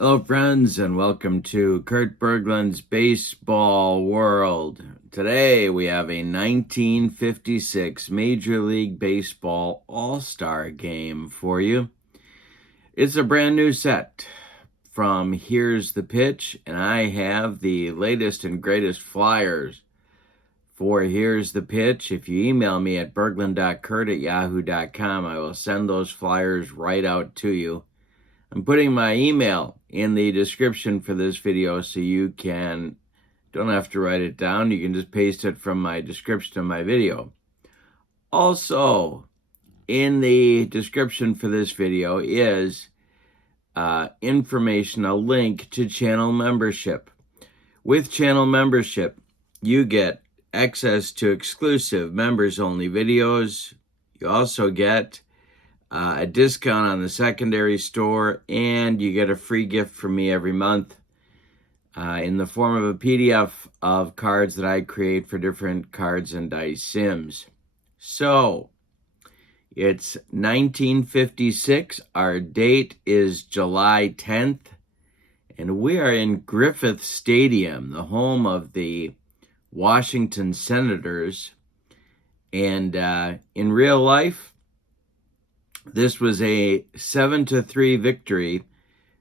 Hello, friends, and welcome to Kurt Bergland's Baseball World. Today, we have a 1956 Major League Baseball All-Star game for you. It's a brand new set from Here's the Pitch, and I have the latest and greatest flyers for Here's the Pitch. If you email me at Bergland.kurt at yahoo.com, I will send those flyers right out to you. I'm putting my email in the description for this video so you don't have to write it down. You can just paste it from my description of my video. Also, in the description for this video is information, a link to channel membership. With channel membership, you get access to exclusive members-only videos. You also get a discount on the secondary store, and you get a free gift from me every month in the form of a PDF of cards that I create for different cards and dice sims. So, it's 1956. Our date is July 10th, and we are in Griffith Stadium, the home of the Washington Senators. And in real life, this was a 7-3 victory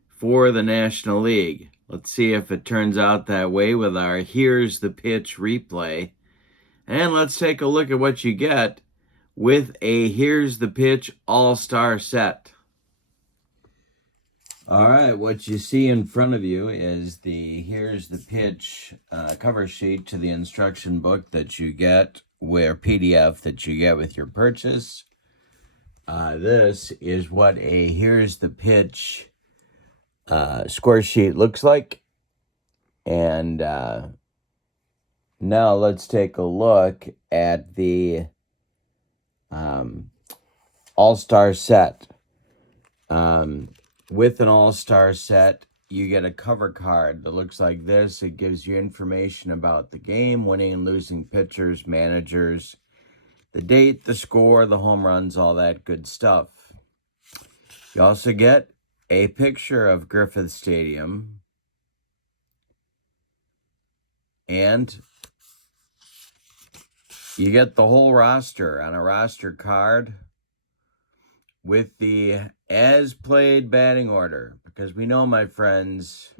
for the National League. Let's see if it turns out that way with our Here's the Pitch replay. And let's take a look at what you get with a Here's the Pitch All-Star set. All right, what you see in front of you is the Here's the Pitch cover sheet to the instruction book that you get, or PDF that you get with your purchase. This is what a Here's the Pitch score sheet looks like. And now let's take a look at the All-Star set. With an All-Star set, you get a cover card that looks like this. It gives you information about the game, winning and losing pitchers, managers, the date, the score, the home runs, all that good stuff. You also get a picture of Griffith Stadium, and you get the whole roster on a roster card with the as played batting order, because we know, my friends,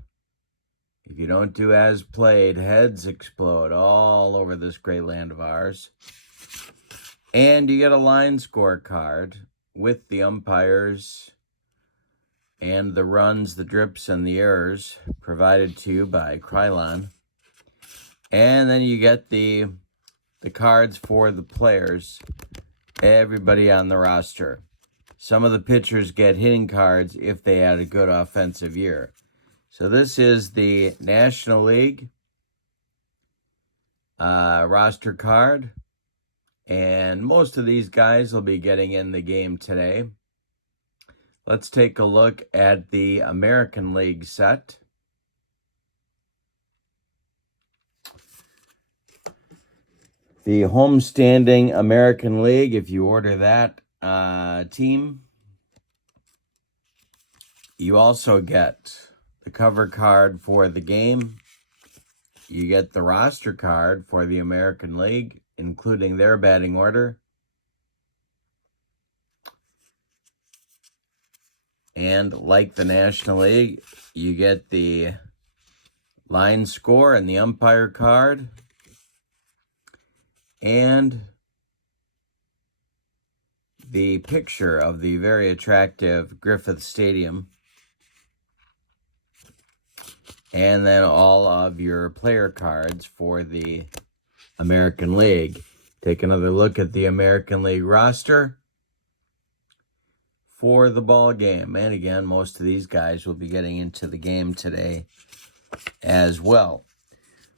if you don't do as played, heads explode all over this great land of ours. And you get a line score card with the umpires and the runs, the drips, and the errors provided to you by Krylon. And then you get the cards for the players, everybody on the roster. Some of the pitchers get hitting cards if they had a good offensive year. So this is the National League roster card. And most of these guys will be getting in the game today. Let's take a look at the American League set. The homestanding American League, if you order that team, you also get the cover card for the game. You get the roster card for the American League, including their batting order. And like the National League, you get the line score and the umpire card. And the picture of the very attractive Griffith Stadium. And then all of your player cards for the American League. Take another look at the American League roster for the ball game. And again, most of these guys will be getting into the game today as well.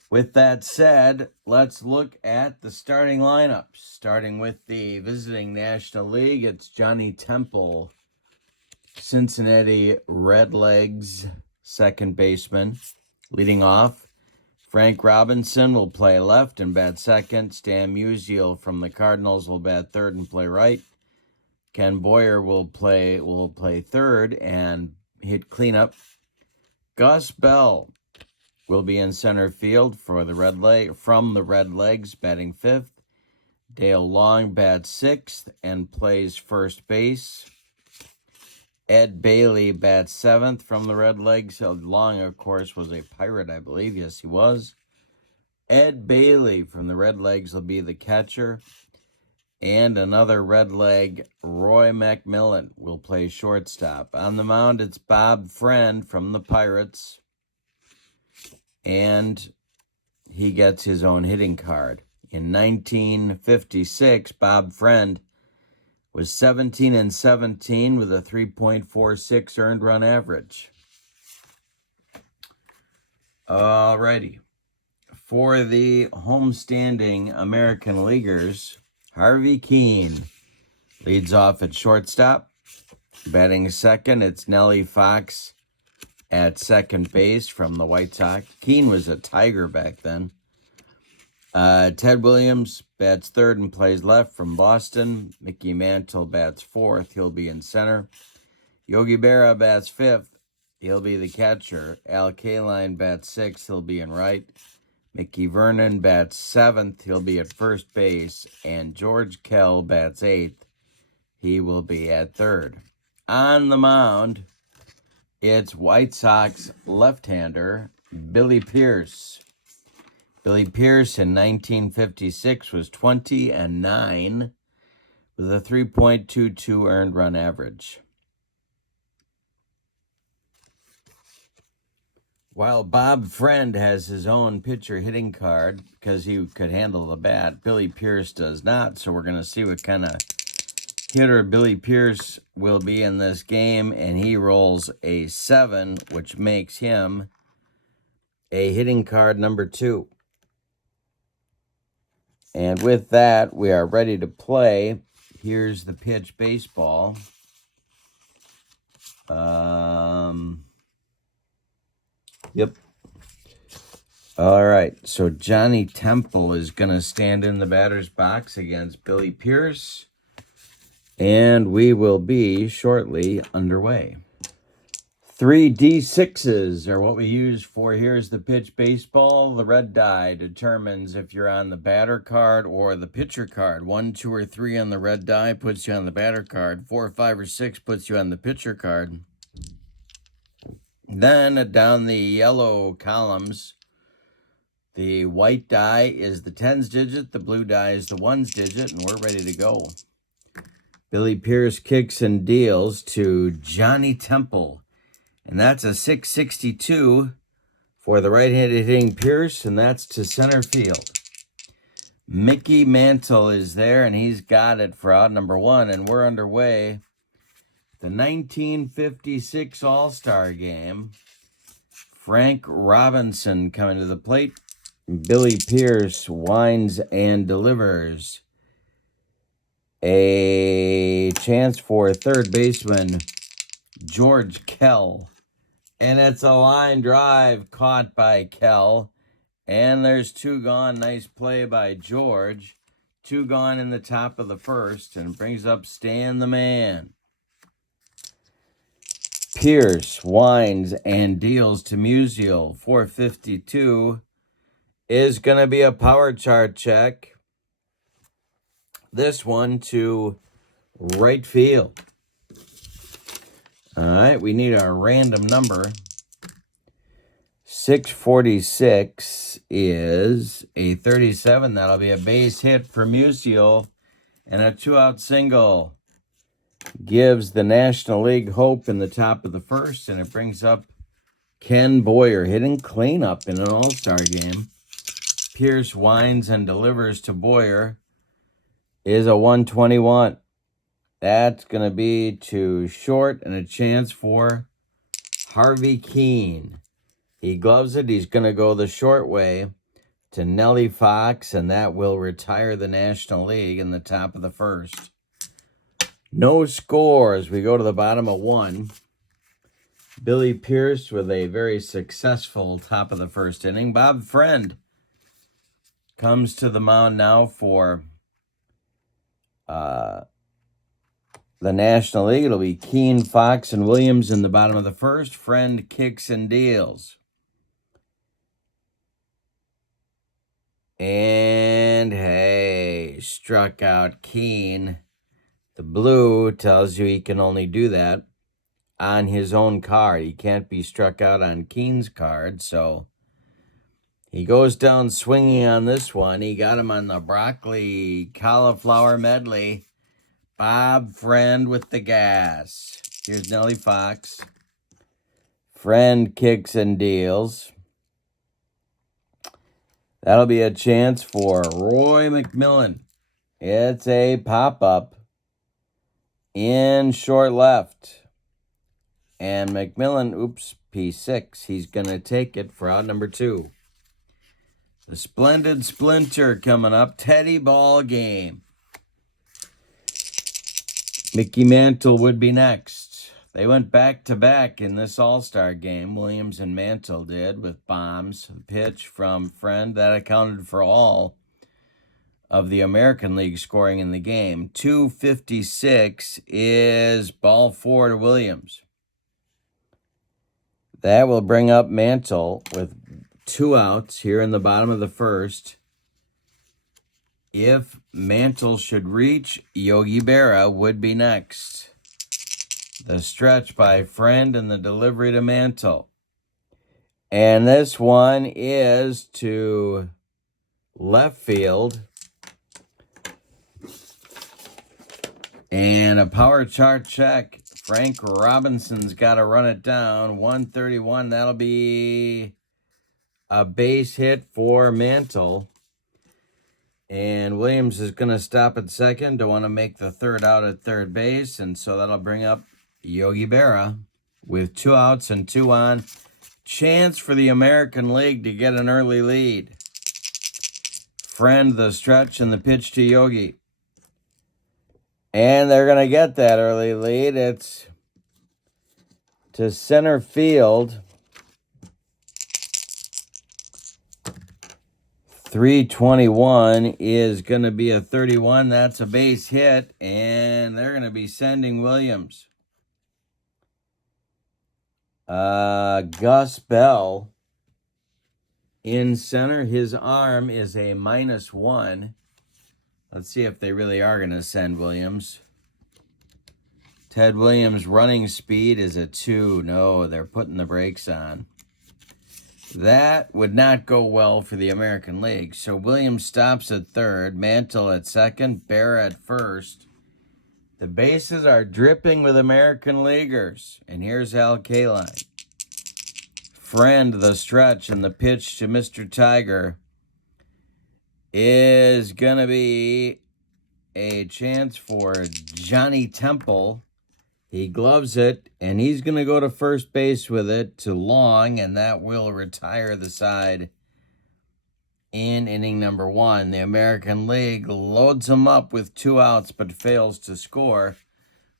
With that said, let's look at the starting lineups. Starting with the visiting National League, it's Johnny Temple, Cincinnati Redlegs second baseman. Leading off, Frank Robinson will play left and bat second. Stan Musial from the Cardinals will bat third and play right. Ken Boyer will play third and hit cleanup. Gus Bell will be in center field for the from the Redlegs, batting 5th. Dale Long bats 6th and plays first base. Ed Bailey bats 7th from the Redlegs. Long, of course, was a Pirate, I believe. Yes, he was. Ed Bailey from the Redlegs will be the catcher. And another Redleg, Roy McMillan, will play shortstop. On the mound, it's Bob Friend from the Pirates. And he gets his own hitting card. In 1956, Bob Friend was 17-17 with a 3.46 earned run average. Alrighty. For the homestanding American Leaguers, Harvey Keene leads off at shortstop. Batting second, it's Nellie Fox at second base from the White Sox. Keene was a Tiger back then. Ted Williams bats third and plays left from Boston. Mickey Mantle bats fourth. He'll be in center. Yogi Berra bats fifth. He'll be the catcher. Al Kaline bats sixth. He'll be in right. Mickey Vernon bats seventh. He'll be at first base. And George Kell bats eighth. He will be at third. On the mound, it's White Sox left-hander Billy Pierce. Billy Pierce in 1956 was 20-9 with a 3.22 earned run average. While Bob Friend has his own pitcher hitting card because he could handle the bat, Billy Pierce does not. So we're going to see what kind of hitter Billy Pierce will be in this game. And he rolls a 7, which makes him a hitting card number 2. And with that, we are ready to play. Here's the pitch baseball. Yep. All right. So Johnny Temple is going to stand in the batter's box against Billy Pierce. And we will be shortly underway. 3D6s are what we use for Here's the Pitch baseball. The red die determines if you're on the batter card or the pitcher card. 1, 2, or 3 on the red die puts you on the batter card. 4, 5, or 6 puts you on the pitcher card. Then down the yellow columns, the white die is the tens digit, the blue die is the ones digit, and we're ready to go. Billy Pierce kicks and deals to Johnny Temple. And that's a 662 for the right-handed hitting Pierce, and that's to center field. Mickey Mantle is there, and he's got it for out number 1, and we're underway. The 1956 All-Star Game. Frank Robinson coming to the plate. Billy Pierce winds and delivers. A chance for third baseman George Kell. And it's a line drive caught by Kell. And there's 2 gone. Nice play by George. 2 gone in the top of the first. And brings up Stan the Man. Pierce winds and deals to Musial. 452 is going to be a power chart check. This one to right field. All right, we need our random number. 646 is a 37. That'll be a base hit for Musial. And a 2-out single gives the National League hope in the top of the first. And it brings up Ken Boyer hitting cleanup in an All-Star game. Pierce winds and delivers to Boyer. Is a 121. That's going to be to short and a chance for Harvey Keene. He gloves it. He's going to go the short way to Nellie Fox, and that will retire the National League in the top of the first. No scores. We go to the bottom of 1. Billy Pierce with a very successful top of the first inning. Bob Friend comes to the mound now for the National League, it'll be Keane, Fox, and Williams in the bottom of the first. Friend kicks and deals. And hey, struck out Keane. The blue tells you he can only do that on his own card. He can't be struck out on Keane's card, so he goes down swinging on this one. He got him on the broccoli cauliflower medley. Bob Friend with the gas. Here's Nellie Fox. Friend kicks and deals. That'll be a chance for Roy McMillan. It's a pop-up in short left. And McMillan, oops, P6. He's going to take it for out number 2. The Splendid Splinter coming up. Teddy ball game. Mickey Mantle would be next. They went back-to-back in this All-Star game. Williams and Mantle did with bombs. Pitch from Friend. That accounted for all of the American League scoring in the game. 256 is ball 4 to Williams. That will bring up Mantle with 2 outs here in the bottom of the first. If Mantle should reach, Yogi Berra would be next. The stretch by Friend and the delivery to Mantle. And this one is to left field. And a power chart check. Frank Robinson's got to run it down. 131. That'll be a base hit for Mantle. And Williams is going to stop at second to want to make the third out at third base. And so that'll bring up Yogi Berra with 2 outs and 2 on. Chance for the American League to get an early lead. Friend the stretch and the pitch to Yogi. And they're going to get that early lead. It's to center field. 321 is going to be a 31. That's a base hit, and they're going to be sending Williams. Gus Bell in center. His arm is a -1. Let's see if they really are going to send Williams. Ted Williams' running speed is a 2. No, they're putting the brakes on. That would not go well for the American League. So Williams stops at third, Mantle at second, Berra at first. The bases are dripping with American Leaguers. And here's Al Kaline. Friend the stretch and the pitch to Mr. Tiger is going to be a chance for Johnny Temple. He gloves it, and he's going to go to first base with it to Long, and that will retire the side in inning number 1. The American League loads him up with 2 outs but fails to score.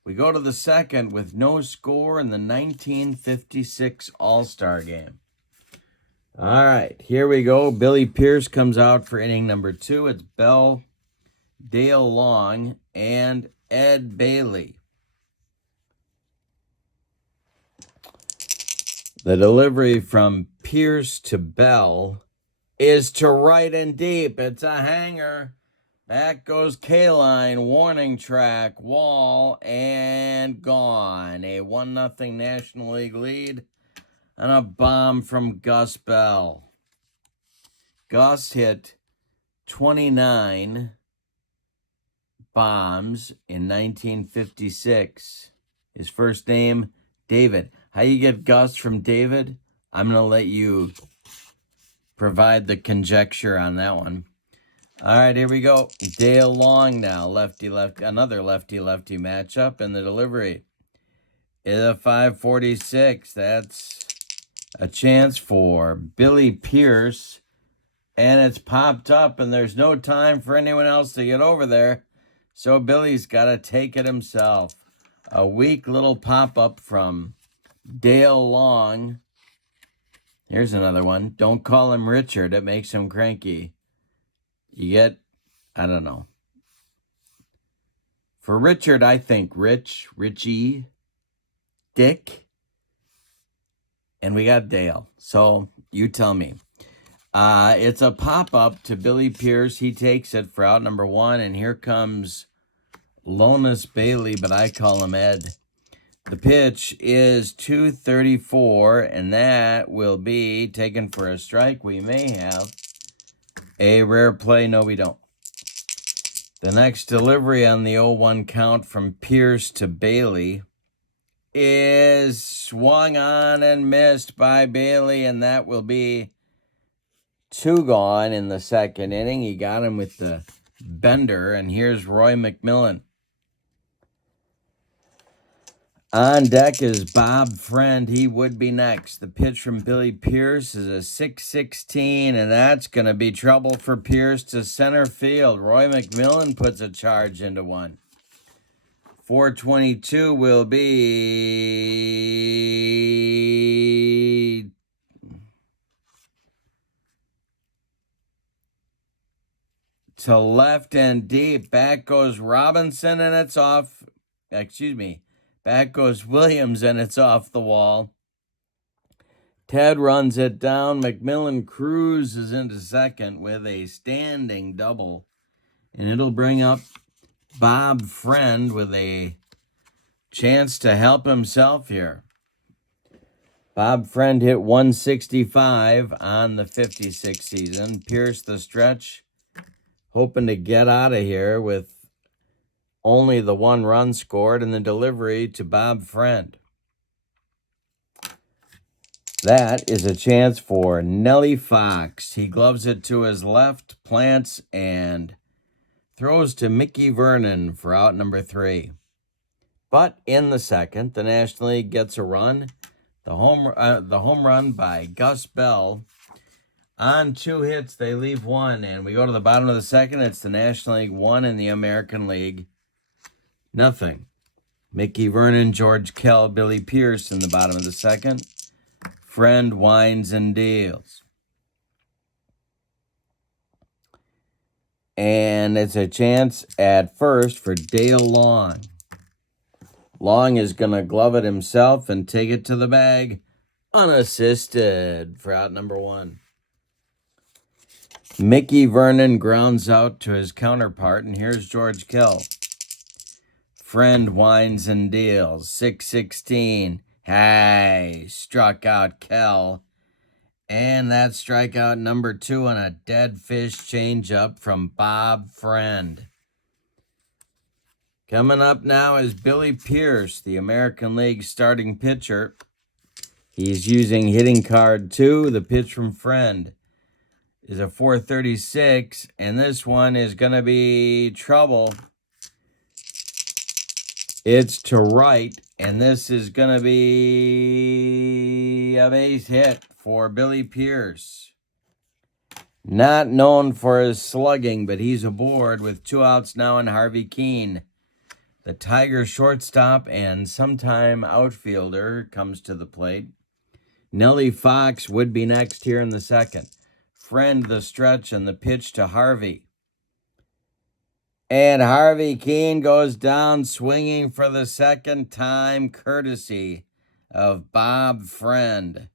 We go to the second with no score in the 1956 All-Star game. All right, here we go. Billy Pierce comes out for inning number 2. It's Bell, Dale Long, and Ed Bailey. The delivery from Pierce to Bell is to right and deep. It's a hanger. Back goes Kaline. Warning track, wall, and gone. A 1-0 National League lead and a bomb from Gus Bell. Gus hit 29 bombs in 1956. His first name, David. How you get Gus from David? I'm going to let you provide the conjecture on that one. All right, here we go. Dale Long now, lefty-lefty, another lefty-lefty matchup, and the delivery is a 546. That's a chance for Billy Pierce, and it's popped up, and there's no time for anyone else to get over there, so Billy's got to take it himself. A weak little pop-up from Dale Long. Here's another one. Don't call him Richard. It makes him cranky. You get, I don't know. For Richard, I think Richie, Dick, and we got Dale. So you tell me. It's a pop-up to Billy Pierce. He takes it for out number 1, and here comes Lonis Bailey, but I call him Ed. The pitch is 234, and that will be taken for a strike. We may have a rare play. No, we don't. The next delivery on the 0-1 count from Pierce to Bailey is swung on and missed by Bailey, and that will be 2 gone in the second inning. He got him with the bender, and here's Roy McMillan. On deck is Bob Friend. He would be next. The pitch from Billy Pierce is a 6-16, and that's going to be trouble for Pierce to center field. Roy McMillan puts a charge into one. 422 will be to left and deep. Back goes Robinson, and it's off. Back goes Williams, and it's off the wall. Ted runs it down. McMillan cruises into second with a standing double. And it'll bring up Bob Friend with a chance to help himself here. Bob Friend hit 165 on the 56 season. Pierce the stretch, hoping to get out of here with only the 1 run scored, and the delivery to Bob Friend. That is a chance for Nellie Fox. He gloves it to his left, plants, and throws to Mickey Vernon for out number 3. But in the second, the National League gets a run. The home run by Gus Bell. On 2 hits, they leave 1, and we go to the bottom of the second. It's the National League 1 and the American League nothing. Mickey Vernon, George Kell, Billy Pierce in the bottom of the second. Friend winds and deals. And it's a chance at first for Dale Long. Long is going to glove it himself and take it to the bag unassisted for out number 1. Mickey Vernon grounds out to his counterpart, and here's George Kell. Friend winds and deals. 6-16. Hey, struck out Kell. And that's strikeout number 2 on a dead fish changeup from Bob Friend. Coming up now is Billy Pierce, the American League starting pitcher. He's using hitting card 2. The pitch from Friend is a 436, and this one is going to be trouble. It's to right, and this is going to be a base hit for Billy Pierce. Not known for his slugging, but he's aboard with 2 outs now and Harvey Keene. The Tiger shortstop and sometime outfielder comes to the plate. Nellie Fox would be next here in the second. Friend the stretch and the pitch to Harvey. And Harvey Keene goes down swinging for the second time, courtesy of Bob Friend.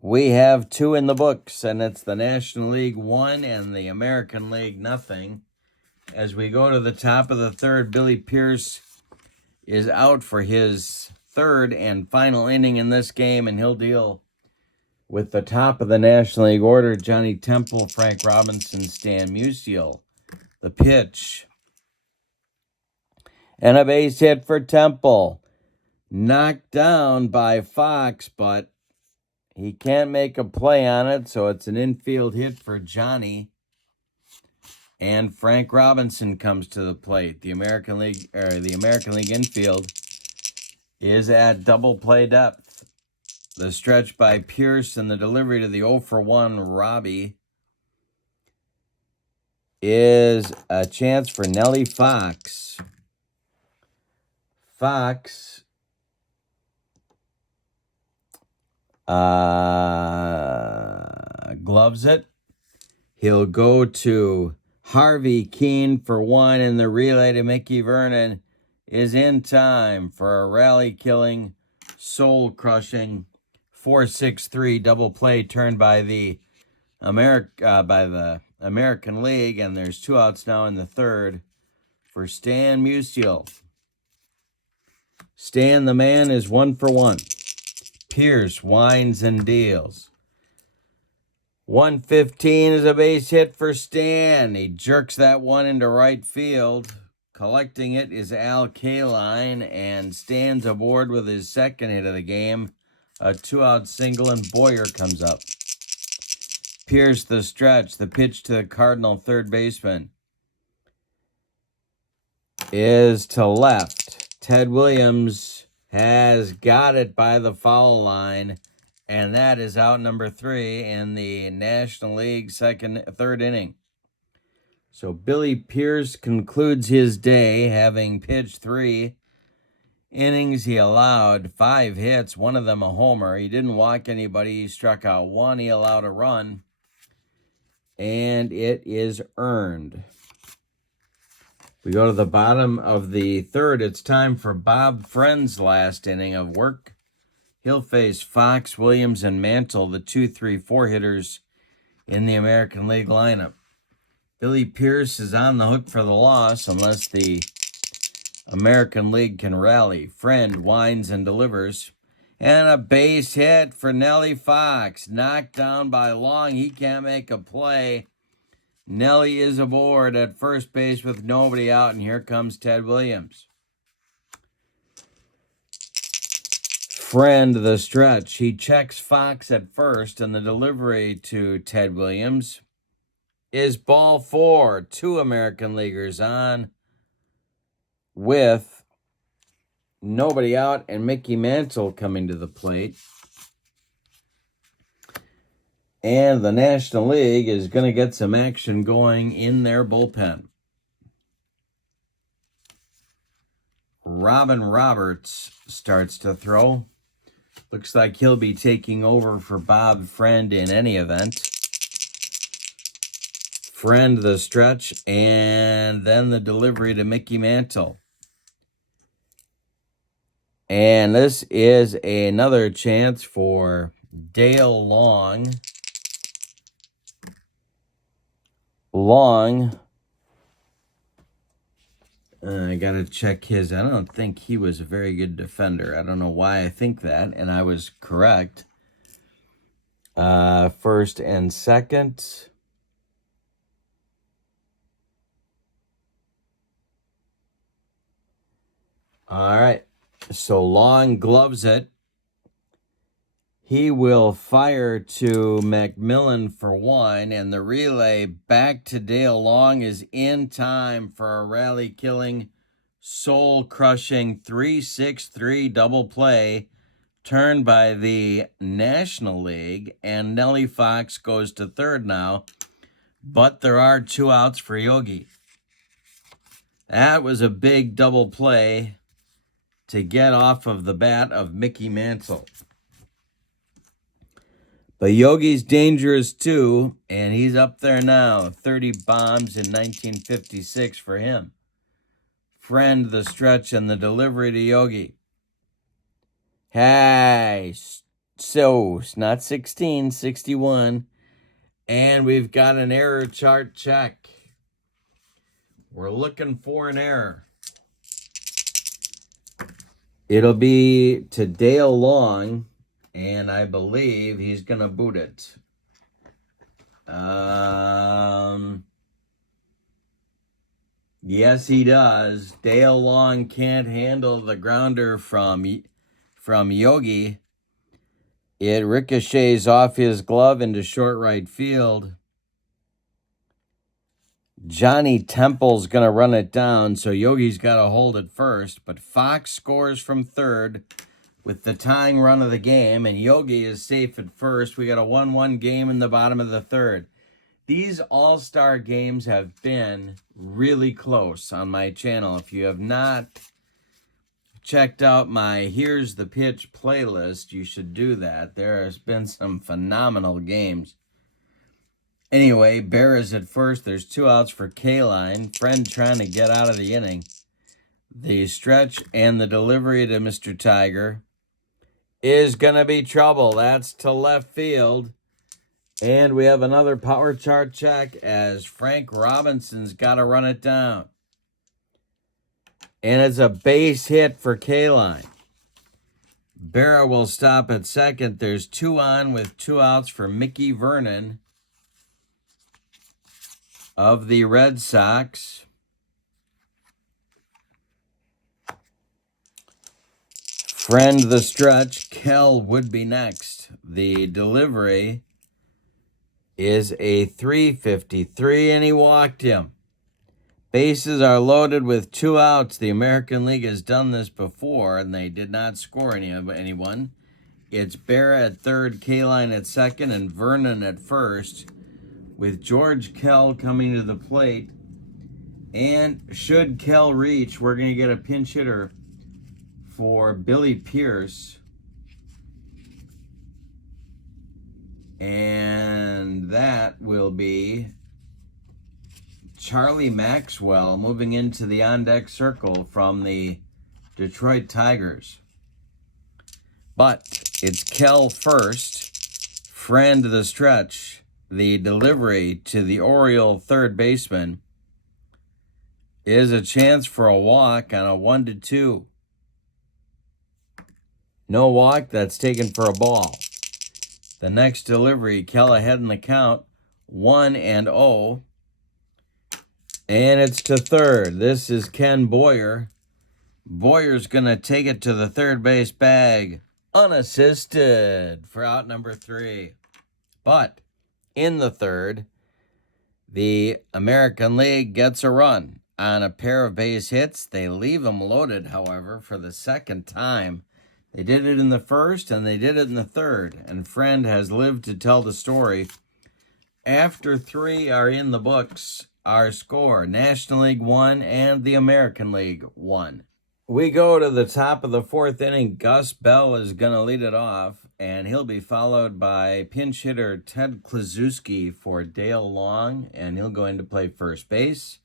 We have 2 in the books, and it's the National League 1 and the American League nothing. As we go to the top of the third, Billy Pierce is out for his 3rd and final inning in this game, and he'll deal with the top of the National League order, Johnny Temple, Frank Robinson, Stan Musial. The pitch. And a base hit for Temple. Knocked down by Fox, but he can't make a play on it, so it's an infield hit for Johnny. And Frank Robinson comes to the plate. The American League infield is at double play depth. The stretch by Pierce and the delivery to the 0-for-1 Robbie is a chance for Nellie Fox. Fox gloves it. He'll go to Harvey Keene for 1, and the relay to Mickey Vernon is in time for a rally-killing, soul-crushing 4-6-3 double play turned by the American League, and there's 2 outs now in the third for Stan Musial. Stan the man is 1 for 1. Pierce winds and deals. 115 is a base hit for Stan. He jerks that one into right field. Collecting it is Al Kaline, and Stan's aboard with his second hit of the game. A 2-out single, and Boyer comes up. Pierce the stretch. The pitch to the Cardinal third baseman is to left. Ted Williams has got it by the foul line, and that is out number 3 in the National League third inning. So Billy Pierce concludes his day, having pitched 3 innings. He allowed 5 hits, one of them a homer. He didn't walk anybody. He struck out 1. He allowed a run, and it is earned. We go to the bottom of the third. It's time for Bob Friend's last inning of work. He'll face Fox, Williams, and Mantle, the 2, 3, 4 hitters in the American League lineup. Billy Pierce is on the hook for the loss unless the American League can rally. Friend winds and delivers. And a base hit for Nellie Fox. Knocked down by Long. He can't make a play. Nellie is aboard at first base with nobody out, and here comes Ted Williams. Friend the stretch. He checks Fox at first, and the delivery to Ted Williams is ball 4. 2 American Leaguers on with nobody out, and Mickey Mantle coming to the plate. And the National League is going to get some action going in their bullpen. Robin Roberts starts to throw. Looks like he'll be taking over for Bob Friend in any event. Friend the stretch, and then the delivery to Mickey Mantle. And this is another chance for Dale Long. I got to check his. I don't think he was a very good defender. I don't know why I think that, and I was correct. First and second. All right. So Long gloves it. He will fire to McMillan for 1, and the relay back to Dale Long is in time for a rally-killing, soul-crushing 3-6-3 double play turned by the National League, and Nellie Fox goes to third now, but there are 2 outs for Yogi. That was a big double play to get off of the bat of Mickey Mantle. But Yogi's dangerous too, and he's up there now. 30 bombs in 1956 for him. Friend the stretch and the delivery to Yogi. Hey, so it's not 16, 61. And we've got an error chart check. We're looking for an error. It'll be to Dale Long, and I believe he's going to boot it. Yes, he does. Dale Long can't handle the grounder from Yogi. It ricochets off his glove into short right field. Johnny Temple's going to run it down, so Yogi's got to hold it first. But Fox scores from third with the tying run of the game, and Yogi is safe at first. We got a 1-1 game in the bottom of the third. These all-star games have been really close on my channel. If you have not checked out my Here's the Pitch playlist, you should do that. There has been some phenomenal games. Anyway, Bear is at first. There's 2 outs for K-line. Friend trying to get out of the inning. The stretch and the delivery to Mr. Tiger is going to be trouble. That's to left field. And we have another power chart check as Frank Robinson's got to run it down. And it's a base hit for K-line. Berra will stop at second. There's 2 on with 2 outs for Mickey Vernon of the Red Sox. Friend the stretch. Kell would be next. The delivery is a 353, and he walked him. Bases are loaded with 2 outs. The American League has done this before, and they did not score anyone. It's Berra at third, K-line at second, and Vernon at first, with George Kell coming to the plate. And should Kell reach, we're going to get a pinch hitter for Billy Pierce. And that will be Charlie Maxwell moving into the on-deck circle from the Detroit Tigers. But it's Kell first, Friend the stretch. The delivery to the Oriole third baseman is a chance for a walk on a 1-2. No walk, that's taken for a ball. The next delivery, Kell ahead in the count, 1-0. And it's to third. This is Ken Boyer. Boyer's going to take it to the third base bag, unassisted, for out number 3. But in the third, the American League gets a run on a pair of base hits. They leave them loaded, however, for the second time. They did it in the first, and they did it in the third. And Friend has lived to tell the story. After 3 are in the books, our score, National League 1 and the American League 1. We go to the top of the 4th inning. Gus Bell is going to lead it off, and he'll be followed by pinch hitter Ted Kluszewski for Dale Long, and he'll go in to play first base.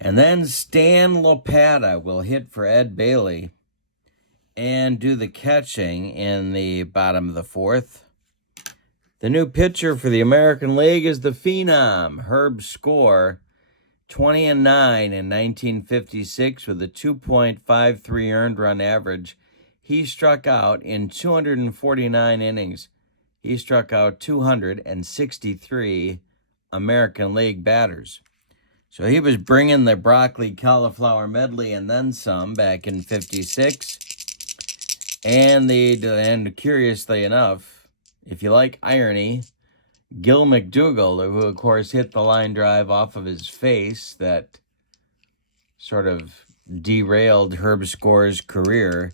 And then Stan Lopata will hit for Ed Bailey and do the catching in the bottom of the 4th. The new pitcher for the American League is the Phenom, Herb Score, 20-9 in 1956 with a 2.53 earned run average. He struck out in 249 innings. He struck out 263 American League batters. So he was bringing the broccoli cauliflower medley and then some back in 56. And curiously enough, if you like irony, Gil McDougall, who of course hit the line drive off of his face that sort of derailed Herb Score's career,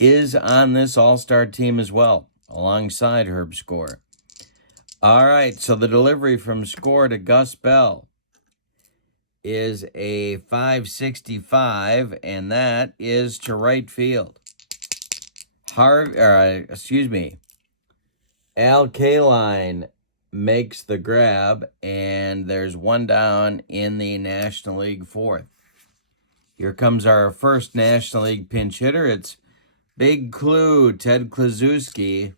is on this all-star team as well, alongside Herb Score. All right, so the delivery from Score to Gus Bell is a 565, and that is to right field. Al Kaline makes the grab, and there's 1 down in the National League 4th. Here comes our first National League pinch hitter. It's Big Clue, Ted Kluszewski.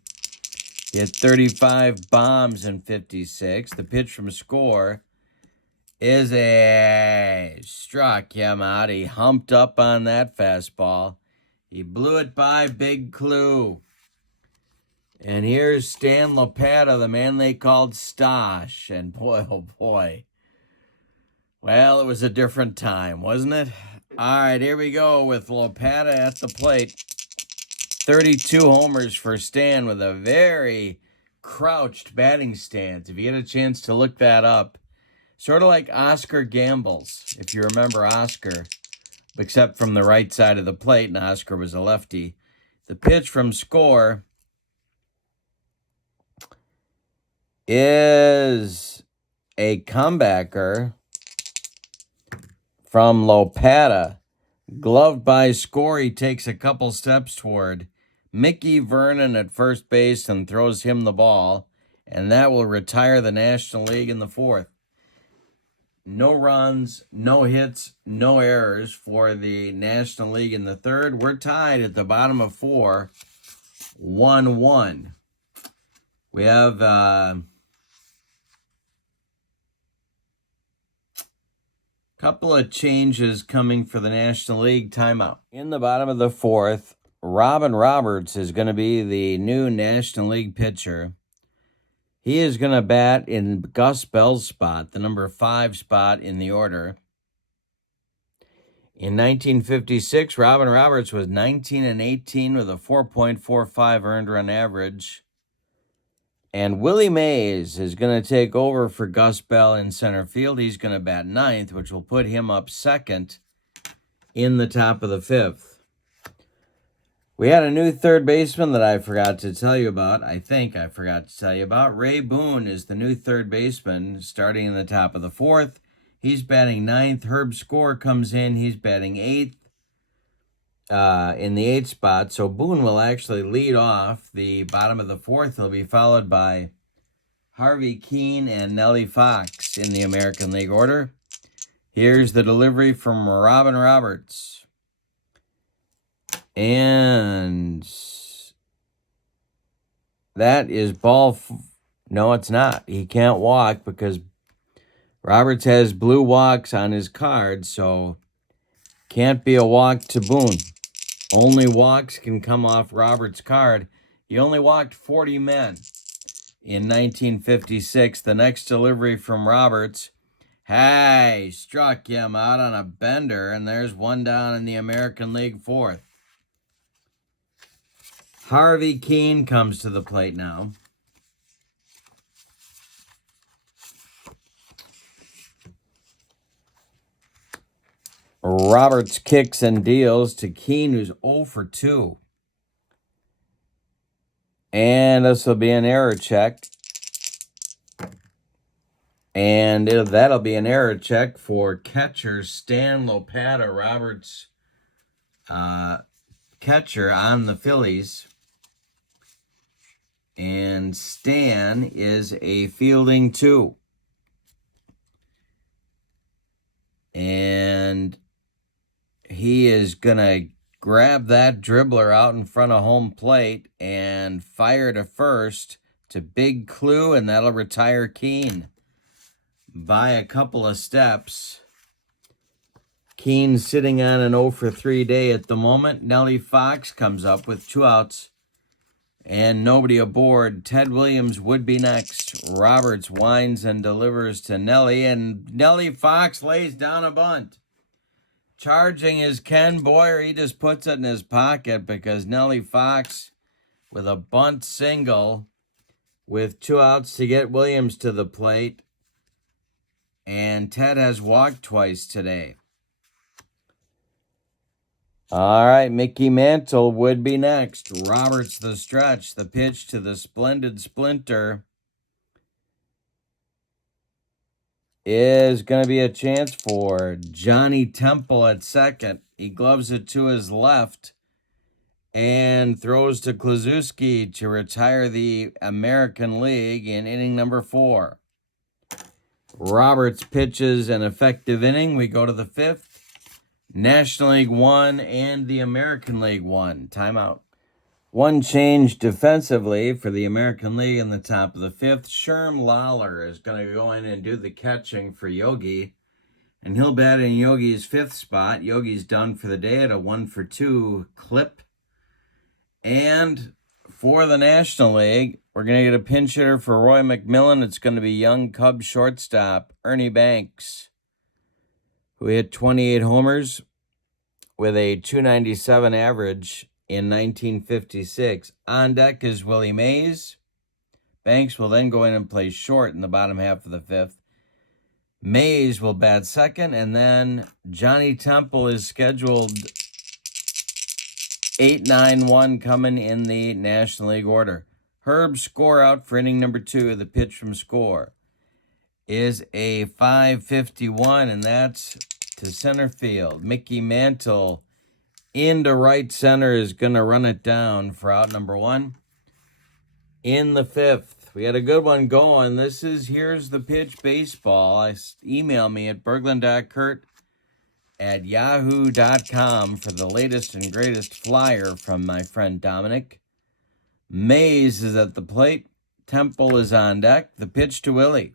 He had 35 bombs in 56. The pitch from Score is a struck him out. He humped up on that fastball. He blew it by Big Clue. And here's Stan Lopata, the man they called Stosh. And boy, oh boy. Well, it was a different time, wasn't it? All right, here we go with Lopata at the plate. 32 homers for Stan with a very crouched batting stance. If you get a chance to look that up, sort of like Oscar Gamble's, if you remember Oscar, except from the right side of the plate, and Oscar was a lefty. The pitch from Score is a comebacker from Lopata. Gloved by Score, he takes a couple steps toward Mickey Vernon at first base and throws him the ball. and that will retire the National League in the fourth. No runs, no hits, no errors for the National League in the third. We're tied at the bottom of 4, 1-1. We have couple of changes coming for the National League timeout. In the bottom of the fourth, Robin Roberts is going to be the new National League pitcher. He is going to bat in Gus Bell's spot, the number 5 spot in the order. In 1956, Robin Roberts was 19-18 with a 4.45 earned run average. And Willie Mays is going to take over for Gus Bell in center field. He's going to bat 9th, which will put him up 2nd in the top of the 5th. We had a new third baseman that I forgot to tell you about. I think I forgot to tell you about. Ray Boone is the new third baseman starting in the top of the 4th. He's batting 9th. Herb Score comes in. He's batting 8th in the 8th spot. So Boone will actually lead off the bottom of the 4th. He'll be followed by Harvey Keene and Nellie Fox in the American League order. Here's the delivery from Robin Roberts. And that is ball. No, it's not. He can't walk because Roberts has blue walks on his card, so can't be a walk to Boone. Only walks can come off Roberts' card. He only walked 40 men in 1956. The next delivery from Roberts. Hey, struck him out on a bender, and there's one down in the American League 4th. Harvey Keene comes to the plate now. Roberts kicks and deals to Keene, who's 0 for 2. And this will be an error check. And that'll be an error check for catcher Stan Lopata, Roberts' catcher on the Phillies. And Stan is a fielding 2. And he is going to grab that dribbler out in front of home plate and fire to first to Big Clue, and that'll retire Keene by a couple of steps. Keene sitting on an 0 for 3 day at the moment. Nellie Fox comes up with 2 outs and nobody aboard. Ted Williams would be next. Roberts winds and delivers to Nellie, and Nellie Fox lays down a bunt. Charging is Ken Boyer. He just puts it in his pocket because Nellie Fox with a bunt single with 2 outs to get Williams to the plate. And Ted has walked twice today. All right, Mickey Mantle would be next. Roberts the stretch. The pitch to the splendid Splinter is going to be a chance for Johnny Temple at second. He gloves it to his left and throws to Kluszewski to retire the American League in inning number 4. Roberts pitches an effective inning. We go to the 5th. National League 1 and the American League 1. Timeout. One change defensively for the American League in the top of the 5th. Sherm Lawler is going to go in and do the catching for Yogi. And he'll bat in Yogi's 5th spot. Yogi's done for the day at a 1 for 2 clip. And for the National League, we're going to get a pinch hitter for Roy McMillan. It's going to be young Cubs shortstop Ernie Banks, who hit 28 homers with a .297 average in 1956. On deck is Willie Mays. Banks will then go in and play short in the bottom half of the 5th. Mays will bat second, and then Johnny Temple is scheduled 8-9-1 coming in the National League order. Herb Score out for inning number 2. The pitch from Score is a 5.51, and that's to center field. Mickey Mantle into right center is going to run it down for out number 1. In the 5th, We had a good one going. Here's the Pitch Baseball. Email me at Bergland.kurt at yahoo.com for the latest and greatest flyer from my friend Dominic. Mays is at the plate. Temple is on deck. The pitch to Willie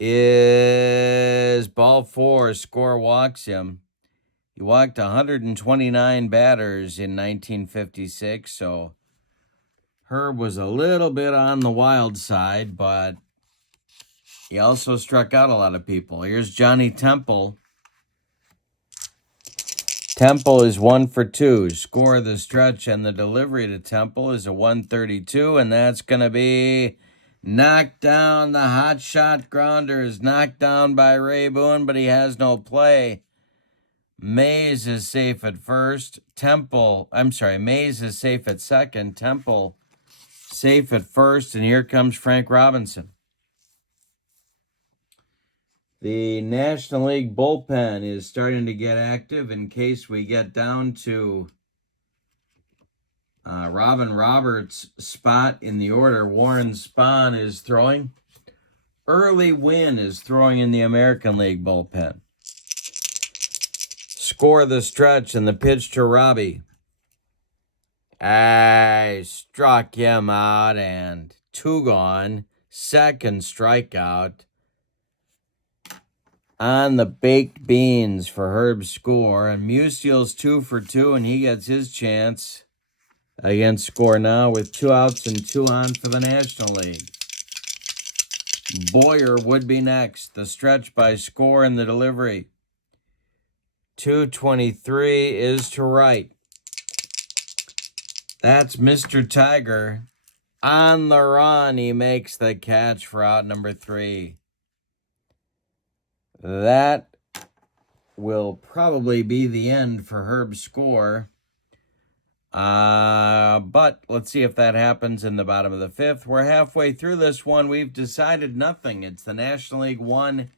is ball 4. Score walks him. He walked 129 batters in 1956, so Herb was a little bit on the wild side, but he also struck out a lot of people. Here's Johnny Temple. Temple is 1 for 2. Score the stretch, and the delivery to Temple is a 132, and that's going to be knocked down. The hot shot grounder is knocked down by Ray Boone, but he has no play. Mays is safe at first. Mays is safe at second. Temple safe at first, and here comes Frank Robinson. The National League bullpen is starting to get active in case we get down to Robin Roberts' spot in the order. Warren Spahn is throwing. Early Wynn is throwing in the American League bullpen. Score the stretch, and the pitch to Robbie. I struck him out, and 2 gone. Second strikeout on the baked beans for Herb's score. And Musial's 2 for 2, and he gets his chance against Score now with 2 outs and 2 on for the National League. Boyer would be next. The stretch by Score and the delivery. 223 is to right. That's Mr. Tiger. On the run, he makes the catch for out number 3. That will probably be the end for Herb's score. But let's see if that happens in the bottom of the 5th. We're halfway through this one. We've decided nothing. It's the National League 1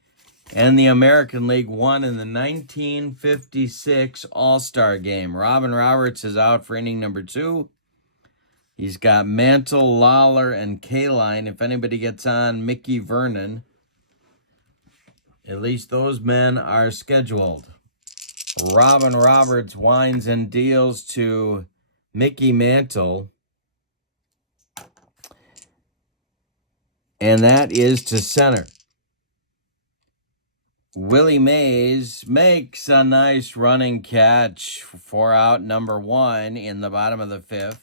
and the American League 1 in the 1956 All-Star Game. Robin Roberts is out for inning number 2. He's got Mantle, Lawler, and Kaline. If anybody gets on, Mickey Vernon. At least those men are scheduled. Robin Roberts winds and deals to Mickey Mantle. And that is to center. Willie Mays makes a nice running catch for out number 1 in the bottom of the 5th.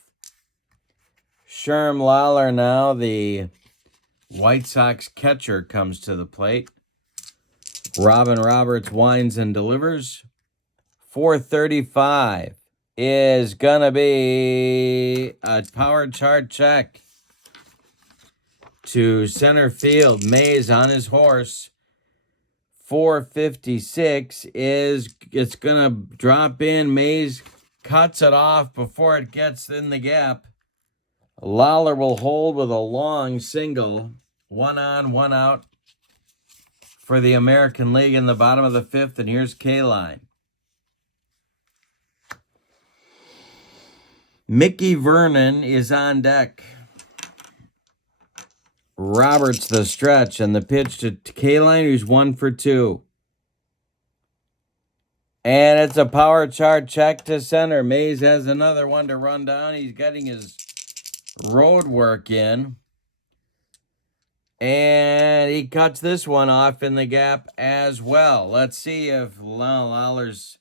Sherm Lawler now, the White Sox catcher, comes to the plate. Robin Roberts winds and delivers. 435 is going to be a power chart check to center field. Mays on his horse. 456 it's going to drop in. Mays cuts it off before it gets in the gap. Lawler will hold with a long single. 1 on, 1 out for the American League in the bottom of the 5th. And here's Kaline. Mickey Vernon is on deck. Roberts the stretch, and the pitch to Kaline, who's 1 for 2. And it's a power chart check to center. Mays has another one to run down. He's getting his road work in. And he cuts this one off in the gap as well. Let's see if Lawler's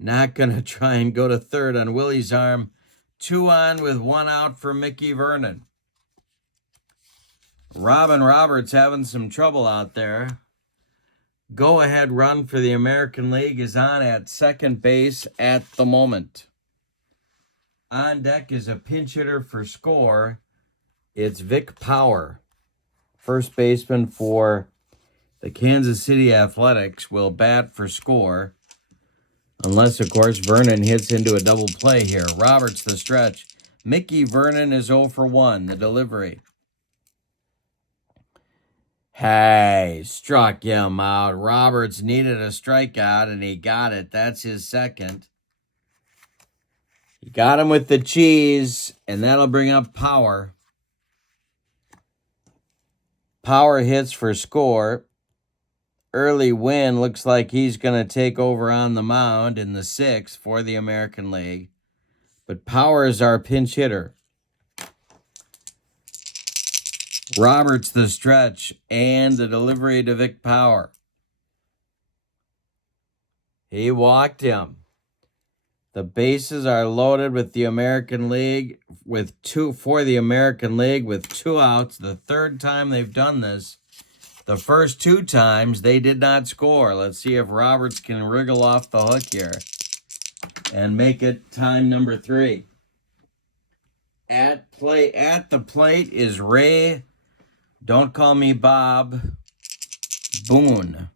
not going to try and go to third on Willie's arm. 2 on with 1 out for Mickey Vernon. Robin Roberts having some trouble out there. Go-ahead run for the American League is on at second base at the moment. On deck is a pinch hitter for Score. It's Vic Power. First baseman for the Kansas City Athletics will bat for Score. Unless, of course, Vernon hits into a double play here. Roberts the stretch. Mickey Vernon is 0 for 1. The delivery. Hey, struck him out. Roberts needed a strikeout, and he got it. That's his second. He got him with the cheese, and that'll bring up Power. Power hits for score. Early win looks like he's going to take over on the mound in the 6th for the American League. But Power is our pinch hitter. Roberts the stretch and the delivery to Vic Power. He walked him. The bases are loaded with the American League with two outs. The third time they've done this. The first 2 times they did not score. Let's see if Roberts can wriggle off the hook here and make it time number 3. At the plate is Ray, don't call me Bob, Boone.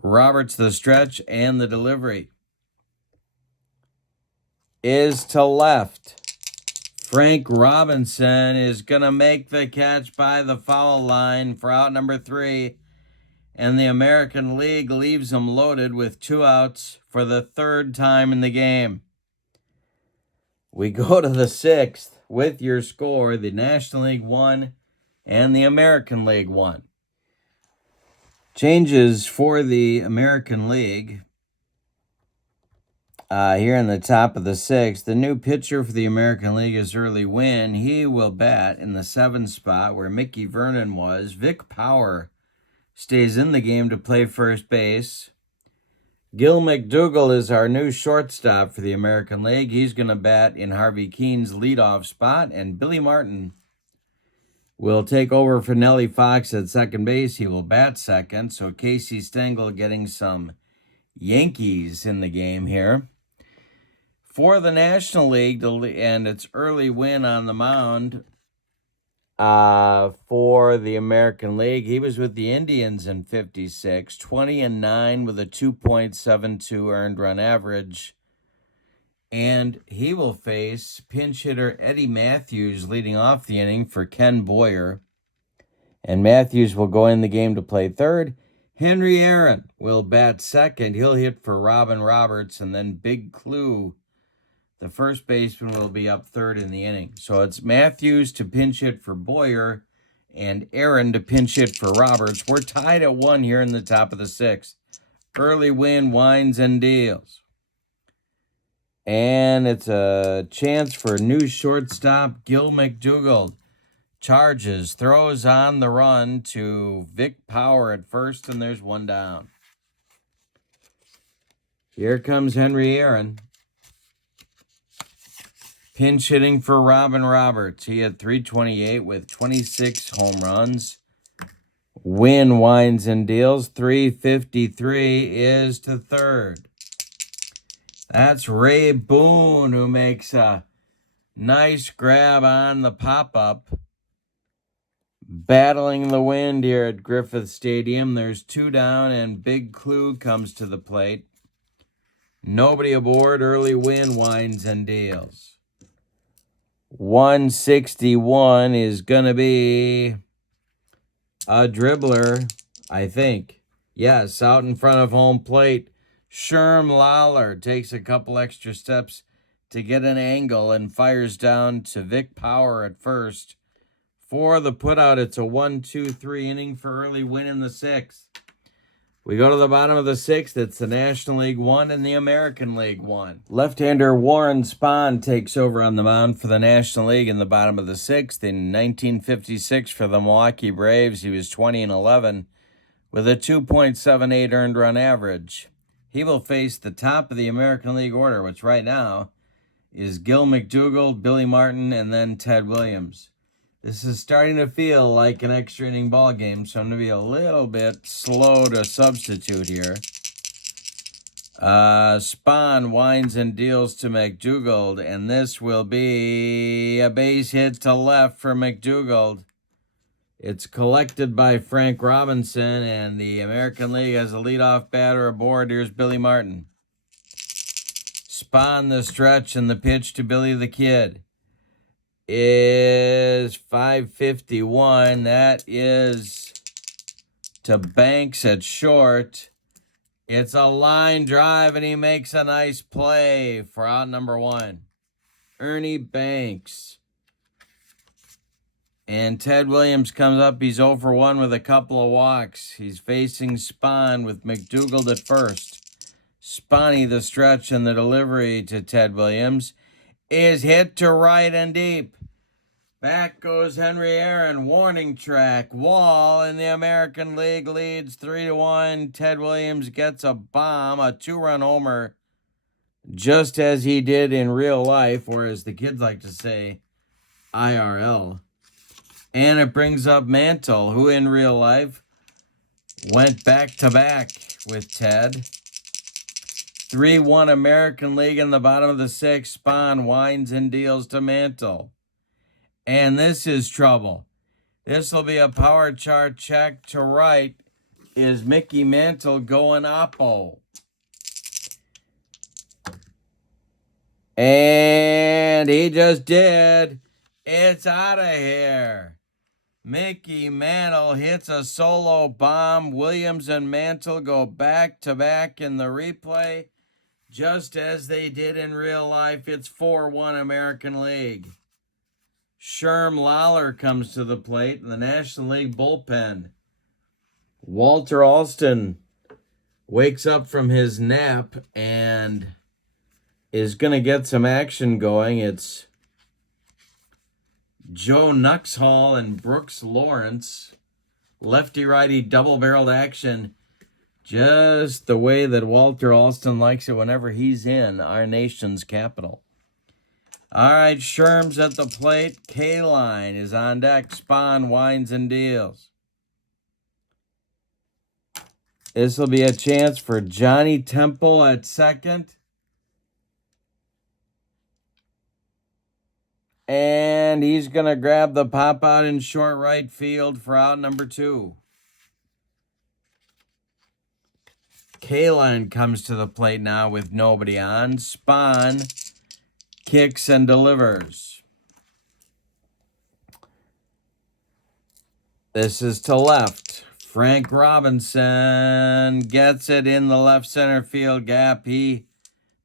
Roberts the stretch and the delivery is to left. Frank Robinson is going to make the catch by the foul line for out number 3. And the American League leaves them loaded with 2 outs for the 3rd time in the game. We go to the 6th with your score. The National League won and the American League won. Changes for the American League. Here in the top of the 6th, the new pitcher for the American League is Early Win. He will bat in the 7th spot where Mickey Vernon was. Vic Power stays in the game to play first base. Gil McDougall is our new shortstop for the American League. He's going to bat in Harvey Keene's leadoff spot, and Billy Martin will take over for Nellie Fox at second base. He will bat second, so Casey Stengel getting some Yankees in the game here. For the National League, and it's Early Win on the mound for the American League. He was with the Indians in 56, 20-9 with a 2.72 earned run average. And he will face pinch hitter Eddie Matthews leading off the inning for Ken Boyer. And Matthews will go in the game to play third. Henry Aaron will bat second. He'll hit for Robin Roberts, and then Big Clue, the first baseman, will be up third in the inning. So it's Matthews to pinch hit for Boyer and Aaron to pinch hit for Roberts. We're tied at 1 here in the top of the 6th. Early Win winds and deals. And it's a chance for new shortstop Gil McDougall. Charges, throws on the run to Vic Power at first, and there's 1 down. Here comes Henry Aaron. Pinch hitting for Robin Roberts. He had .328 with 26 home runs. Win winds and deals. .353 is to third. That's Ray Boone who makes a nice grab on the pop-up. Battling the wind here at Griffith Stadium. There's 2 down, and Big Clue comes to the plate. Nobody aboard. Early Win winds and deals. 161 is going to be a dribbler, I think. Yes, out in front of home plate. Sherm Lawler takes a couple extra steps to get an angle and fires down to Vic Power at first. For the putout, it's a 1-2-3 inning for Early Win in the 6th. We go to the bottom of the 6th. It's the National League 1 and the American League 1. Left-hander Warren Spahn takes over on the mound for the National League in the bottom of the 6th. In 1956 for the Milwaukee Braves, he was 20-11 with a 2.78 earned run average. He will face the top of the American League order, which right now is Gil McDougall, Billy Martin, and then Ted Williams. This is starting to feel like an extra inning ball game, so I'm going to be a little bit slow to substitute here. Spahn winds and deals to McDougall, and this will be a base hit to left for McDougall. It's collected by Frank Robinson, and the American League has a leadoff batter aboard. Here's Billy Martin. Spahn the stretch, and the pitch to Billy the Kid is 551. That is to Banks at short. It's a line drive, and he makes a nice play for out number 1. Ernie Banks. And Ted Williams comes up. He's 0 for 1 with a couple of walks. He's facing Spahn with McDougald at first. Spahny, the stretch and the delivery to Ted Williams, is hit to right and deep. Back goes Henry Aaron. Warning track. Wall in the American League leads 3-1. Ted Williams gets a bomb, a 2-run homer, just as he did in real life, or as the kids like to say, IRL. And it brings up Mantle, who in real life went back-to-back with Ted. 3-1 American League in the bottom of the 6th. Spahn winds and deals to Mantle. And this is trouble. This will be a power chart check to right. Is Mickey Mantle going oppo? And he just did. It's out of here. Mickey Mantle hits a solo bomb. Williams and Mantle go back-to-back in the replay, just as they did in real life. It's 4-1 American League. Sherm Lawler comes to the plate in the National League bullpen. Walter Alston wakes up from his nap and is going to get some action going. It's Joe Nuxhall and Brooks Lawrence. Lefty-righty double-barreled action. Just the way that Walter Alston likes it whenever he's in our nation's capital. All right, Sherm's at the plate. K-Line is on deck. Spahn winds and deals. This will be a chance for Johnny Temple at second. And he's going to grab the pop out in short right field for out number 2. K-Line comes to the plate now with nobody on. Spahn kicks and delivers. This is to left. Frank Robinson gets it in the left center field gap. He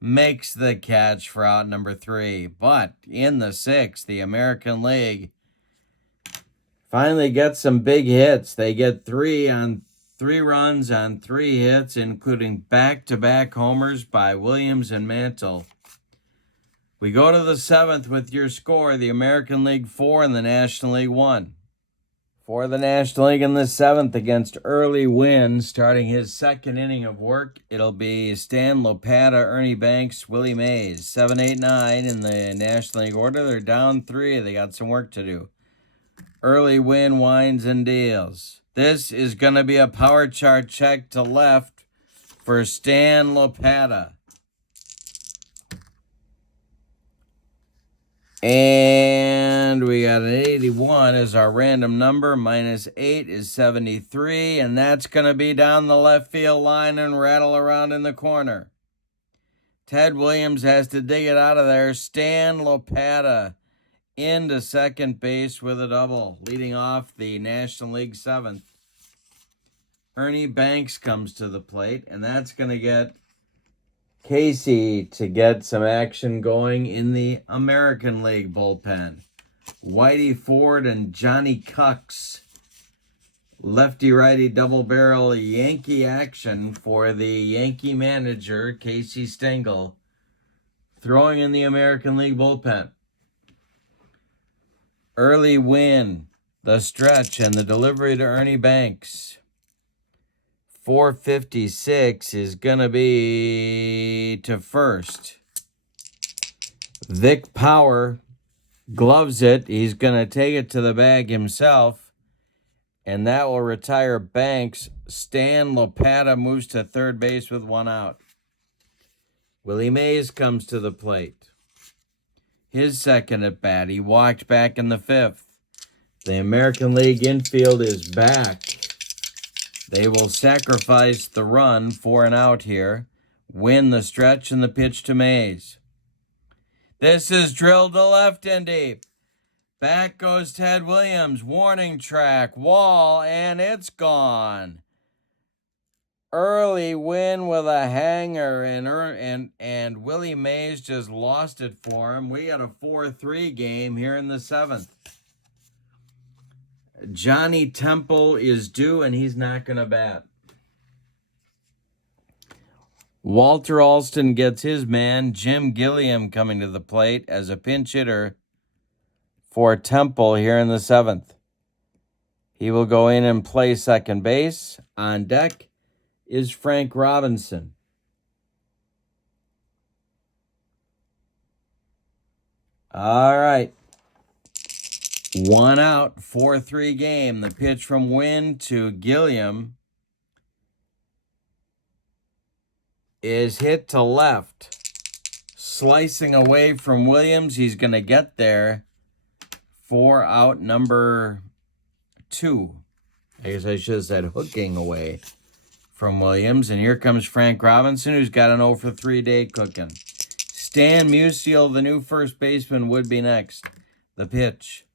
makes the catch for out number 3. But in the 6th, the American League finally gets some big hits. They get 3 runs on 3 hits, including back-to-back homers by Williams and Mantle. We go to the 7th with your score, the American League 4 and the National League 1. For the National League in the 7th against Early Wynn, starting his 2nd inning of work, it'll be Stan Lopata, Ernie Banks, Willie Mays. 7, 8, 9 in the National League order. They're down 3. They got some work to do. Early Wynn winds and deals. This is going to be a power chart check to left for Stan Lopata. And we got an 81 as our random number. Minus 8 is 73. And that's going to be down the left field line and rattle around in the corner. Ted Williams has to dig it out of there. Stan Lopata into second base with a double, leading off the National League 7th. Ernie Banks comes to the plate, and that's going to get Casey to get some action going in the American League bullpen. Whitey Ford and Johnny Cucks. Lefty-righty double-barrel Yankee action for the Yankee manager, Casey Stengel, throwing in the American League bullpen. Early Win, the stretch, and the delivery to Ernie Banks. 456 is going to be to first. Vic Power gloves it. He's going to take it to the bag himself, and that will retire Banks. Stan Lopata moves to third base with 1 out. Willie Mays comes to the plate. His second at bat. He walked back in the 5th. The American League infield is back. They will sacrifice the run for an out here. Win the stretch and the pitch to Mays. This is drilled to left and deep. Back goes Ted Williams. Warning track. Wall, and it's gone. Early Win with a hanger, and Willie Mays just lost it for him. We got a 4-3 game here in the 7th. Johnny Temple is due, and he's not going to bat. Walter Alston gets his man, Jim Gilliam, coming to the plate as a pinch hitter for Temple here in the 7th. He will go in and play second base. On deck is Frank Robinson. All right. 1 out, 4-3 game. The pitch from Wynn to Gilliam is hit to left. Slicing away from Williams. He's going to get there for out number 2. I guess I should have said hooking away from Williams. And here comes Frank Robinson, who's got an 0-for-3 day cooking. Stan Musial, the new first baseman, would be next. The pitch.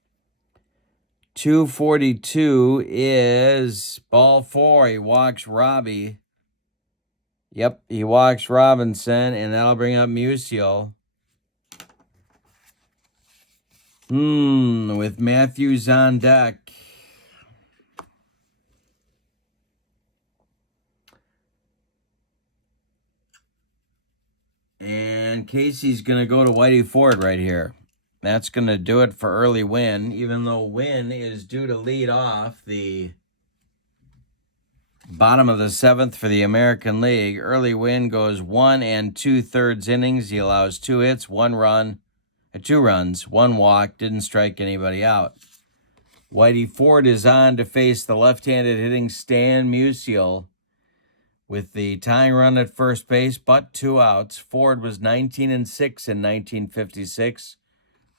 242 is ball 4. He walks Robbie. Yep, he walks Robinson, and that'll bring up Musial. With Matthews on deck. And Casey's going to go to Whitey Ford right here. That's going to do it for early Wynn, even though Wynn is due to lead off the bottom of the 7th for the American League. Early Wynn goes 1 2/3 innings. He allows 2 hits, 2 runs, 1 walk, didn't strike anybody out. Whitey Ford is on to face the left-handed hitting Stan Musial with the tying run at first base, but 2 outs. Ford was 19-6 in 1956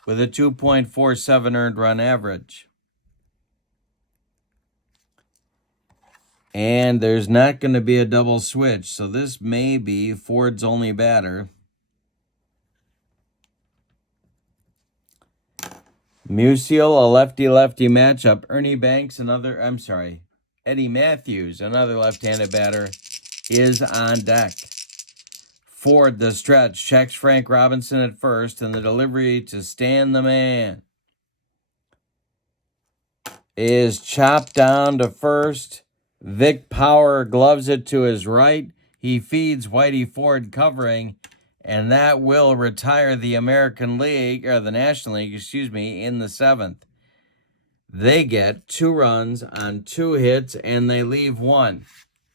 with a 2.47 earned run average. And there's not going to be a double switch, so this may be Ford's only batter. Musial, a lefty-lefty matchup. Eddie Matthews, another left-handed batter, is on deck. Ford, the stretch, checks Frank Robinson at first, and the delivery to Stan the Man is chopped down to first. Vic Power gloves it to his right. He feeds Whitey Ford covering, and that will retire the National League, in the 7th. They get 2 runs on 2 hits, and they leave 1.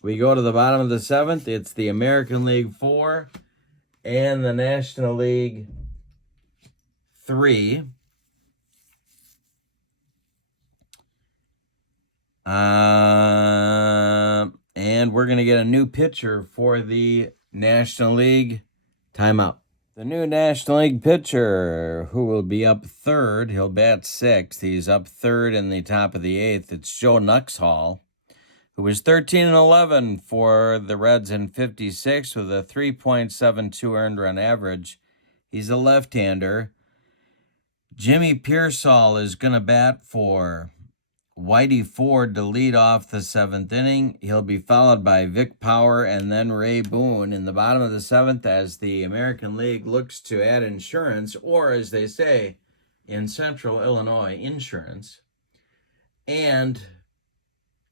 We go to the bottom of the 7th. It's the American League 4 and the National League 3. And we're going to get a new pitcher for the National League. Timeout. The new National League pitcher, who will be up 3rd. He'll bat 6th. He's up 3rd in the top of the 8th. It's Joe Nuxhall, who was 13-11 for the Reds in 56 with a 3.72 earned run average. He's a left-hander. Jimmy Pearsall is going to bat for Whitey Ford to lead off the 7th inning. He'll be followed by Vic Power and then Ray Boone in the bottom of the 7th as the American League looks to add insurance, or as they say in Central Illinois, insurance. And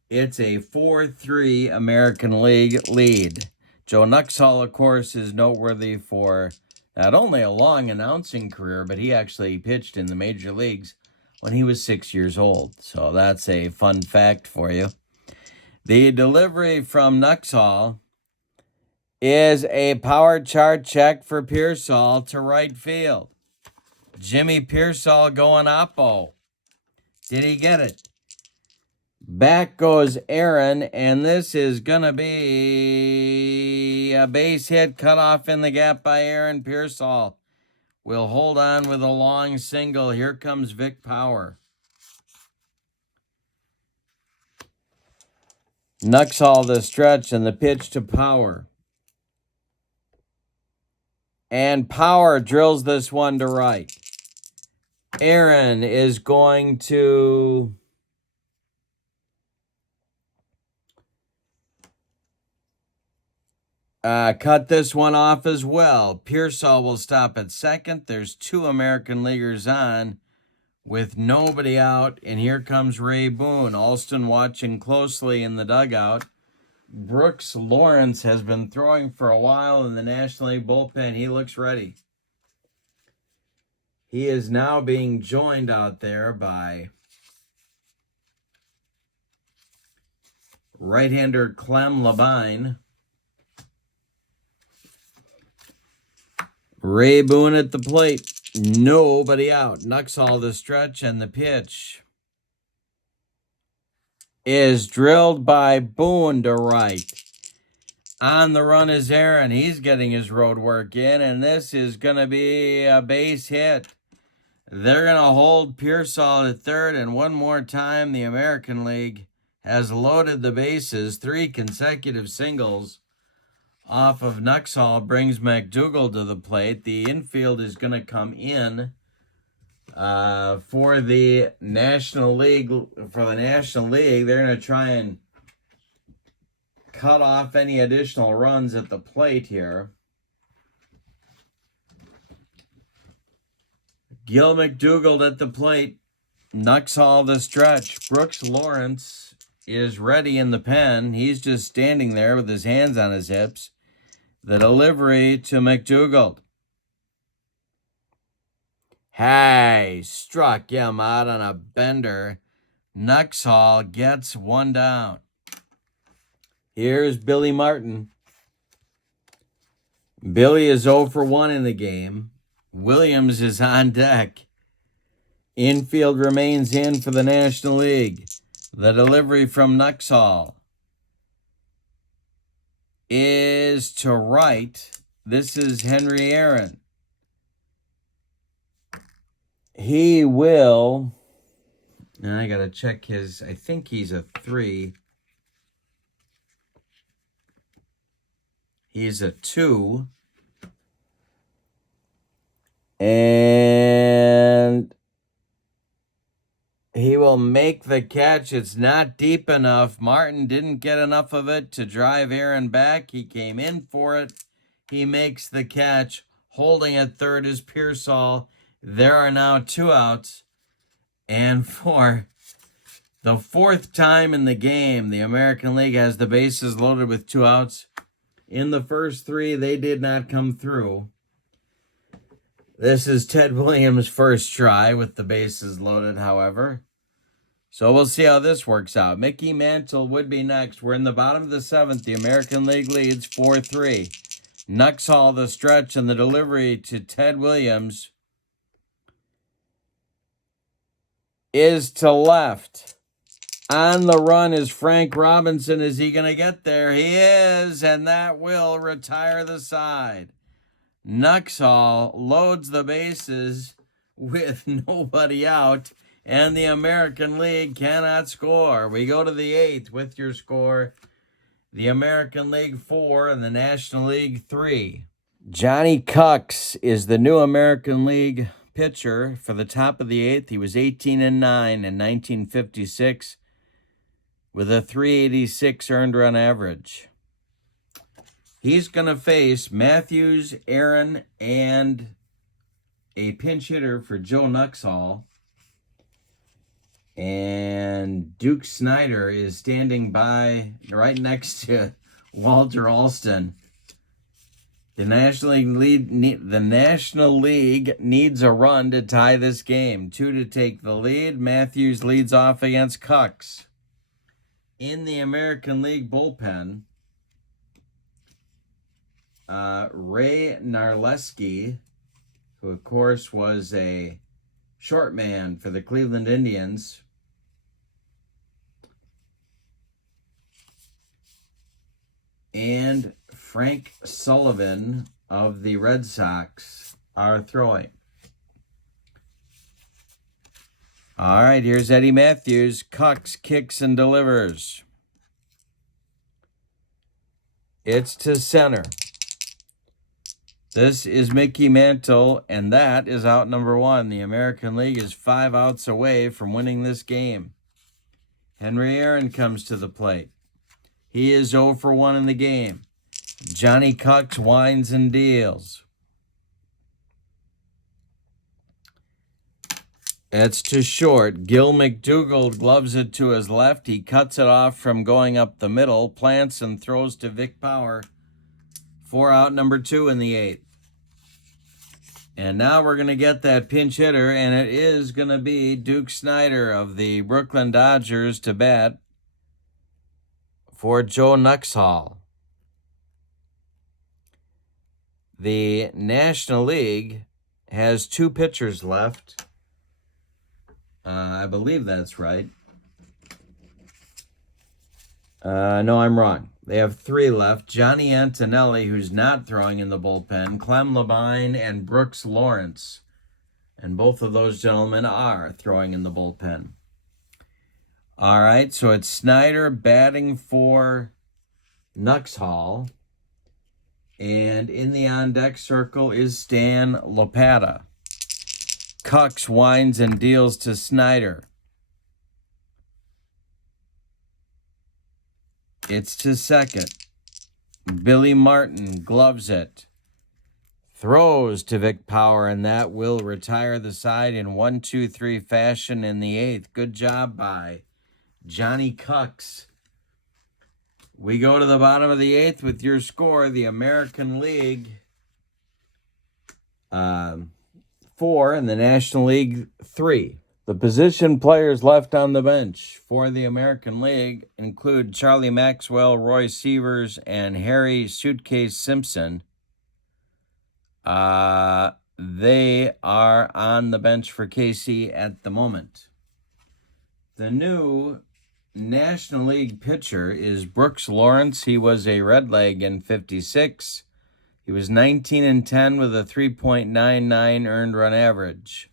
it's a 4-3 American League lead. Joe Nuxhall, of course, is noteworthy for not only a long announcing career, but he actually pitched in the major leagues when he was 6 years old. So that's a fun fact for you. The delivery from Nuxhall is a power chart check for Pearsall to right field. Jimmy Pearsall going oppo. Did he get it? Back goes Aaron, and this is going to be a base hit cut off in the gap by Aaron. Pearsall will hold on with a long single. Here comes Vic Power. Nuxhall the stretch and the pitch to Power. And Power drills this one to right. Aaron is going to cut this one off as well. Pearsall will stop at second. There's 2 American Leaguers on with nobody out, and here comes Ray Boone. Alston watching closely in the dugout. Brooks Lawrence has been throwing for a while in the National League bullpen. He looks ready. He is now being joined out there by right-hander Clem Labine. Ray Boone at the plate. Nobody out. Nuxhall the stretch, and the pitch is drilled by Boone to right. On the run is Aaron. He's getting his road work in, and this is going to be a base hit. They're going to hold Pearsall at third, and one more time the American League has loaded the bases. 3 consecutive singles off of Nuxhall brings McDougall to the plate. The infield is going to come in for the National League. For the National League, they're going to try and cut off any additional runs at the plate here. Gil McDougall at the plate. Nuxhall the stretch. Brooks Lawrence is ready in the pen. He's just standing there with his hands on his hips. The delivery to McDougall. Hey, struck him out on a bender. Nuxhall gets one down. Here's Billy Martin. Billy is 0 for 1 in the game. Williams is on deck. Infield remains in for the National League. The delivery from Nuxhall is to right. This is Henry Aaron. He will... Now I got to check his... I think he's a 3. He's a 2. And he will make the catch. It's not deep enough. Martin didn't get enough of it to drive Aaron back. He came in for it. He makes the catch. Holding at third is Pearsall. There are now 2 outs. And for the 4th time in the game, the American League has the bases loaded with 2 outs. In the first 3, they did not come through. This is Ted Williams' first try with the bases loaded, however. So we'll see how this works out. Mickey Mantle would be next. We're in the bottom of the 7th. The American League leads 4-3. Nuxhall the stretch, and the delivery to Ted Williams is to left. On the run is Frank Robinson. Is he going to get there? He is, and that will retire the side. Nuxhall loads the bases with nobody out, and the American League cannot score. We go to the 8th with your score. The American League 4 and the National League 3. Johnny Cucks is the new American League pitcher for the top of the 8th. He was 18-9 in 1956 with a .386 earned run average. He's going to face Matthews, Aaron, and a pinch hitter for Joe Nuxhall. And Duke Snyder is standing by right next to Walter Alston. The National League needs a run to tie this game. 2 to take the lead. Matthews leads off against Cucks. In the American League bullpen, Ray Narleski, who of course was a short man for the Cleveland Indians, and Frank Sullivan of the Red Sox are throwing. All right, here's Eddie Matthews. Cucks kicks and delivers. It's to center. This is Mickey Mantle, and that is out number 1. The American League is 5 outs away from winning this game. Henry Aaron comes to the plate. He is 0 for 1 in the game. Johnny Cucks winds and deals. It's too short. Gil McDougald gloves it to his left. He cuts it off from going up the middle, plants and throws to Vic Power. 4 out, number 2 in the 8th. And now we're going to get that pinch hitter, and it is going to be Duke Snider of the Brooklyn Dodgers to bat for Joe Nuxhall. The National League has 2 pitchers left. I believe that's right. No, I'm wrong. They have 3 left. Johnny Antonelli, who's not throwing in the bullpen, Clem Labine, and Brooks Lawrence. And both of those gentlemen are throwing in the bullpen. All right, so it's Snider batting for Nuxhall. And in the on-deck circle is Stan Lopata. Cucks winds and deals to Snider. It's to second. Billy Martin gloves it. Throws to Vic Power, and that will retire the side in 1-2-3 fashion in the 8th. Good job by Johnny Cucks. We go to the bottom of the 8th with your score. The American League 4 and the National League 3. The position players left on the bench for the American League include Charlie Maxwell, Roy Sievers, and Harry Suitcase Simpson. They are on the bench for KC at the moment. The new National League pitcher is Brooks Lawrence. He was a Redleg in 56. He was 19-10 with a 3.99 earned run average.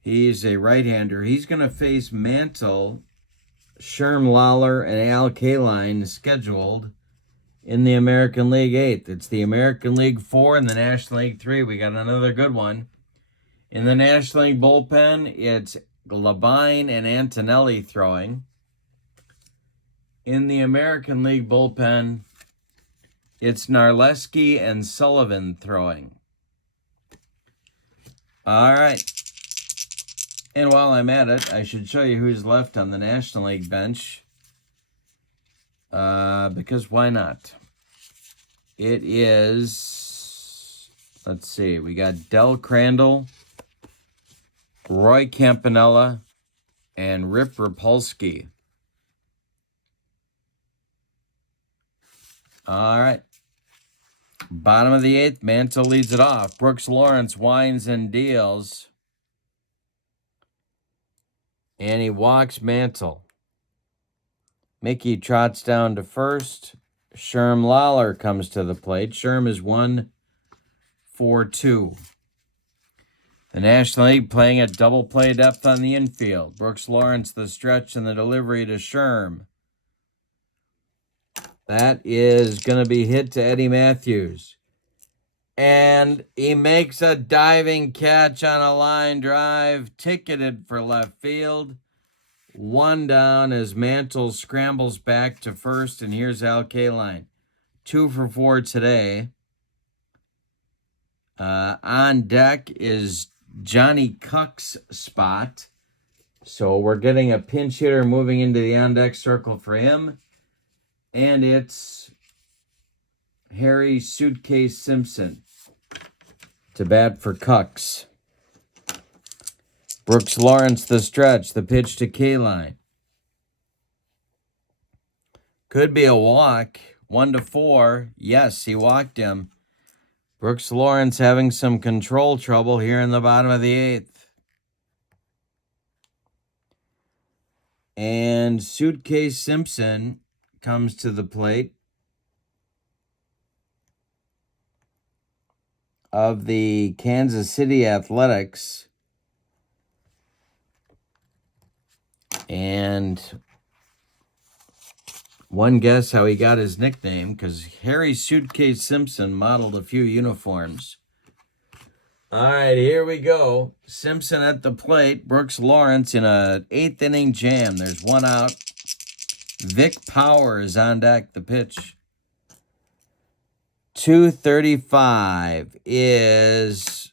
He's a right-hander. He's going to face Mantle, Sherm Lawler, and Al Kaline scheduled in the American League 8th. It's the American League 4 and the National League 3. We got another good one. In the National League bullpen, it's Labine and Antonelli throwing. In the American League bullpen, it's Narleski and Sullivan throwing. All right. And while I'm at it, I should show you who's left on the National League bench. Because why not? It is, let's see, we got Del Crandall, Roy Campanella, and Rip Rapolsky. All right. Bottom of the 8th, Mantle leads it off. Brooks Lawrence winds and deals. And he walks Mantle. Mickey trots down to first. Sherm Lawler comes to the plate. Sherm is 1-4-2. The National League playing at double play depth on the infield. Brooks Lawrence, the stretch and the delivery to Sherm. That is going to be hit to Eddie Matthews. And he makes a diving catch on a line drive, ticketed for left field. 1 down as Mantle scrambles back to first, and here's Al Kaline. 2 for 4 today. On deck is Johnny Cuck's spot. So we're getting a pinch hitter moving into the on-deck circle for him. And it's Harry Suitcase Simpson to bat for Cucks. Brooks Lawrence, the stretch, the pitch to Kaline. Could be a walk. 1-4. Yes, he walked him. Brooks Lawrence having some control trouble here in the bottom of the 8th. And Suitcase Simpson comes to the plate of the Kansas City Athletics. And one guess how he got his nickname, because Harry Suitcase Simpson modeled a few uniforms. All right, here we go. Simpson at the plate. Brooks Lawrence in a 8th inning jam. There's 1 out. Vic Power is on deck, the pitch. 2:35 is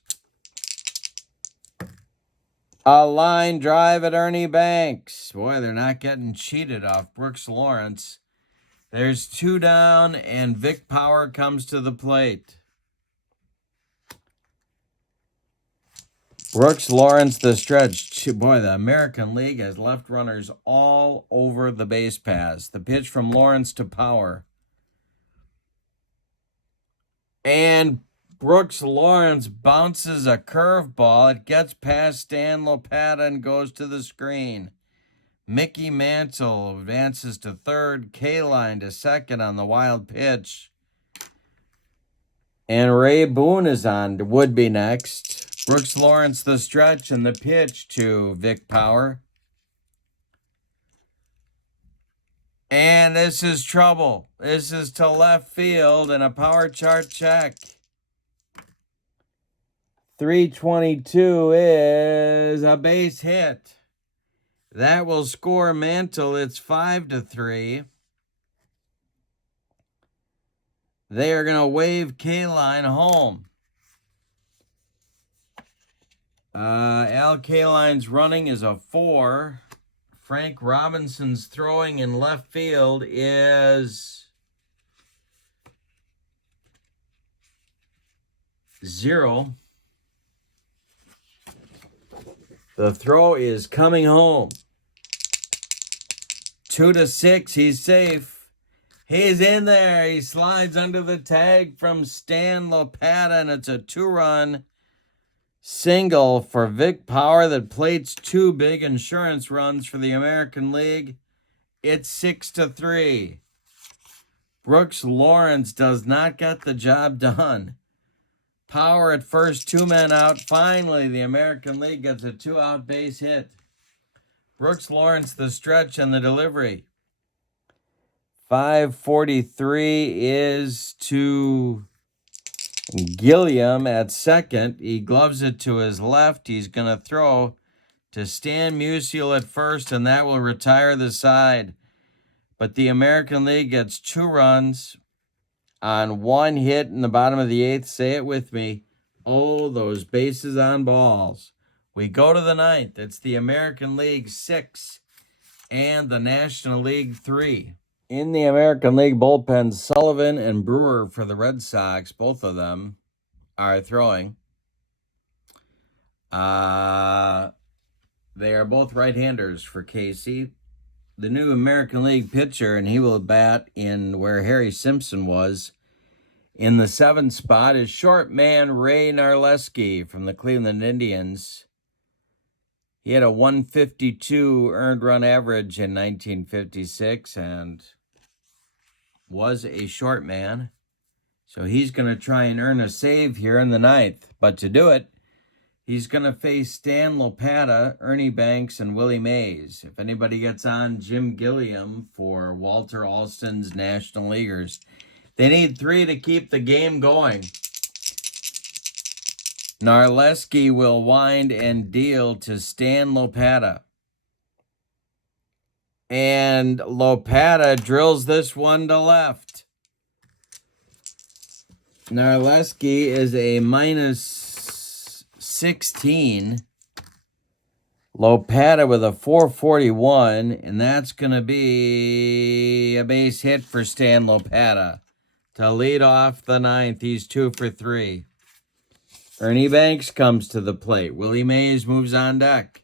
A line drive at Ernie Banks. Boy, they're not getting cheated off Brooks Lawrence. There's 2 down, and Vic Power comes to the plate. Brooks Lawrence, the stretch. Boy, the American League has left runners all over the base paths. The pitch from Lawrence to Power. And Brooks Lawrence bounces a curveball. It gets past Stan Lopata and goes to the screen. Mickey Mantle advances to third. K-Line to second on the wild pitch. And Ray Boone is on, would be next. Brooks Lawrence the stretch and the pitch to Vic Power. And this is trouble. This is to left field and a power chart check. 322 is a base hit. That will score Mantle. It's 5-3. They are going to wave K-Line home. Al K-Line's running is a 4. Frank Robinson's throwing in left field is 0. The throw is coming home. 2-6. He's safe. He's in there. He slides under the tag from Stan Lopata, and it's a 2-run single for Vic Power that plates 2 big insurance runs for the American League. It's 6-3. Brooks Lawrence does not get the job done. Power at first, 2 men out. Finally, the American League gets a 2-out base hit. Brooks Lawrence the stretch and the delivery. 5:43 is to Gilliam at second. He gloves it to his left. He's going to throw to Stan Musial at first, and that will retire the side. But the American League gets 2 runs on 1 hit in the bottom of the 8th. Say it with me. Oh, those bases on balls. We go to the 9th. It's the American League 6 and the National League 3. In the American League bullpen, Sullivan and Brewer for the Red Sox, both of them are throwing. They are both right-handers for Casey. The new American League pitcher, and he will bat in where Harry Simpson was. In the 7th spot is short man Ray Narleski from the Cleveland Indians. He had a 152 earned run average in 1956 and was a short man. So he's going to try and earn a save here in the 9th. But to do it, he's going to face Stan Lopata, Ernie Banks, and Willie Mays. If anybody gets on, Jim Gilliam for Walter Alston's National Leaguers. They need 3 to keep the game going. Narleski will wind and deal to Stan Lopata. And Lopata drills this one to left. Narleski is a -16. Lopata with a 441, and that's going to be a base hit for Stan Lopata. To lead off the 9th, he's 2 for 3. Ernie Banks comes to the plate. Willie Mays moves on deck.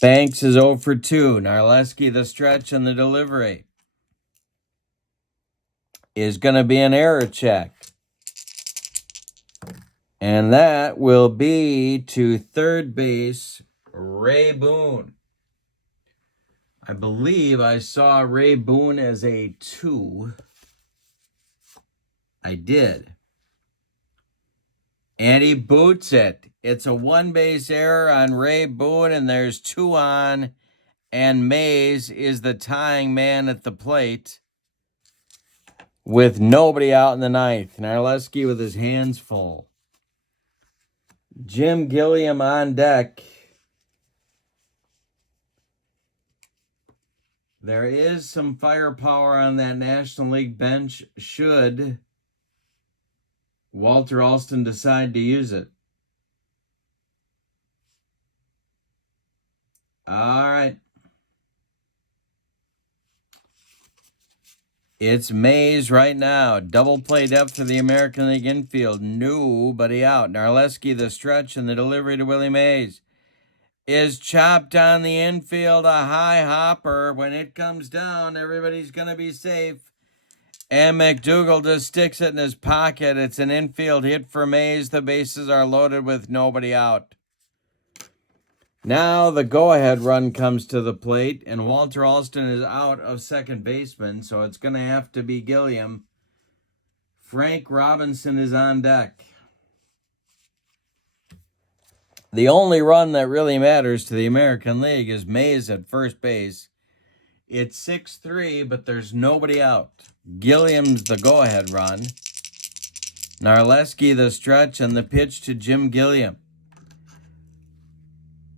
Banks is 0 for 2. Narleski, the stretch and the delivery, is going to be an error check. And that will be to third base, Ray Boone. I believe I saw Ray Boone as a 2. I did. And he boots it. It's a 1-base error on Ray Boone, and there's 2 on. And Mays is the tying man at the plate with nobody out in the 9th. Narleski with his hands full. Jim Gilliam on deck. There is some firepower on that National League bench should Walter Alston decide to use it. All right. It's Mays right now. Double play depth for the American League infield. Nobody out. Narleski, the stretch, and the delivery to Willie Mays is chopped on the infield. A high hopper. When it comes down, everybody's going to be safe. And McDougall just sticks it in his pocket. It's an infield hit for Mays. The bases are loaded with nobody out. Now the go-ahead run comes to the plate, and Walter Alston is out of second baseman, so it's going to have to be Gilliam. Frank Robinson is on deck. The only run that really matters to the American League is Mays at first base. It's 6-3, but there's nobody out. Gilliam's the go-ahead run. Narleski the stretch, and the pitch to Jim Gilliam.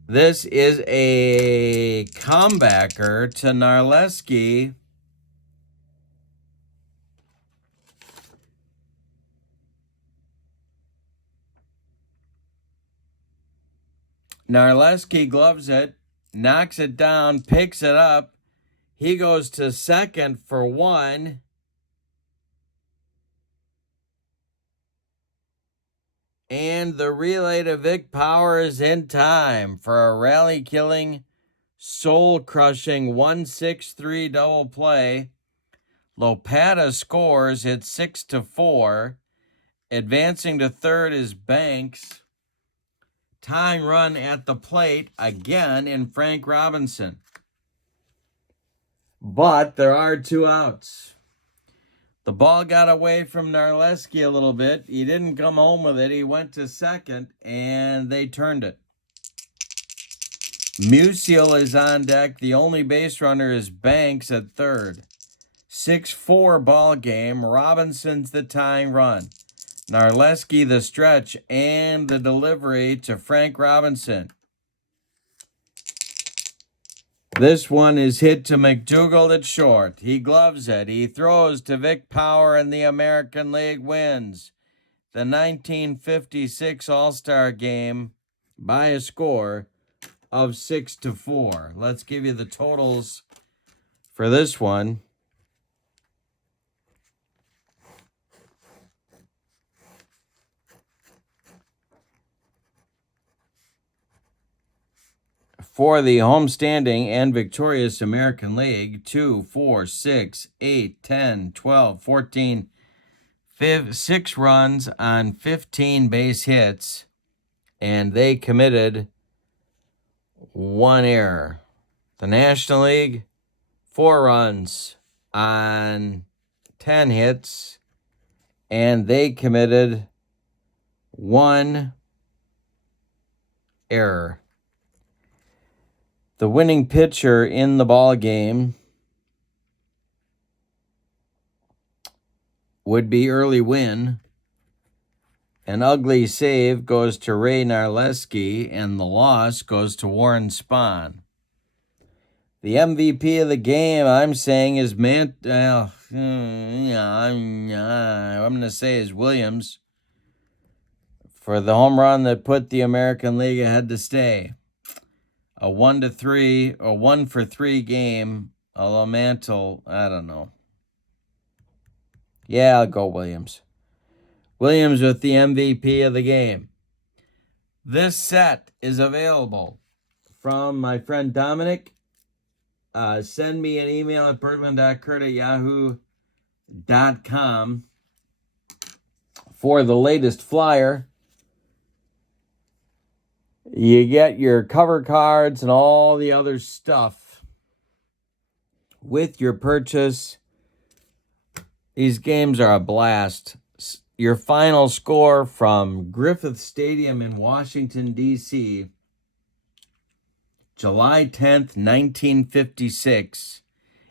This is a comebacker to Narleski. Narleski gloves it, knocks it down, picks it up. He goes to second for one. And the relay to Vic Power is in time for a rally-killing, soul-crushing 1-6-3 double play. Lopata scores. It's 6-4. Advancing to third is Banks. Tying run at the plate again in Frank Robinson. But there are two outs. The ball got away from Narleski a little bit. He didn't come home with it. He went to second, and they turned it. Musial is on deck. The only base runner is Banks at third. 6-4 ball game. Robinson's the tying run. Narleski the stretch and the delivery to Frank Robinson. This one is hit to McDougall at short. He gloves it. He throws to Vic Power, and the American League wins the 1956 All-Star Game by a score of 6-4. Let's give you the totals for this one. For the homestanding and victorious American League, 2, 4, 6, 8, 10, 12, 14, 6 runs on 15 base hits, and they committed 1 error. The National League, 4 runs on 10 hits, and they committed 1 error. The winning pitcher in the ball game would be Early Win. An ugly save goes to Ray Narleski, and the loss goes to Warren Spahn. The MVP of the game, I'm saying, is I'm going to say is Williams for the home run that put the American League ahead to stay. A 1-for-3 game, although Mantle, I don't know. Yeah, I'll go Williams. Williams with the MVP of the game. This set is available from my friend Dominic. Send me an email at Bergland.kurt at yahoo.com for the latest flyer. You get your cover cards and all the other stuff with your purchase. These games are a blast. Your final score from Griffith Stadium in Washington, D.C., July 10th, 1956,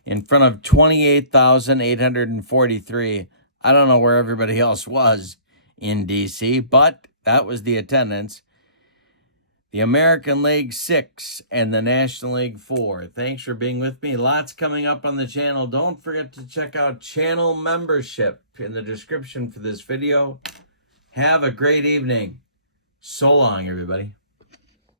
in front of 28,843. I don't know where everybody else was in D.C., but that was the attendance. The American League 6 and the National League 4. Thanks for being with me. Lots coming up on the channel. Don't forget to check out channel membership in the description for this video. Have a great evening. So long, everybody.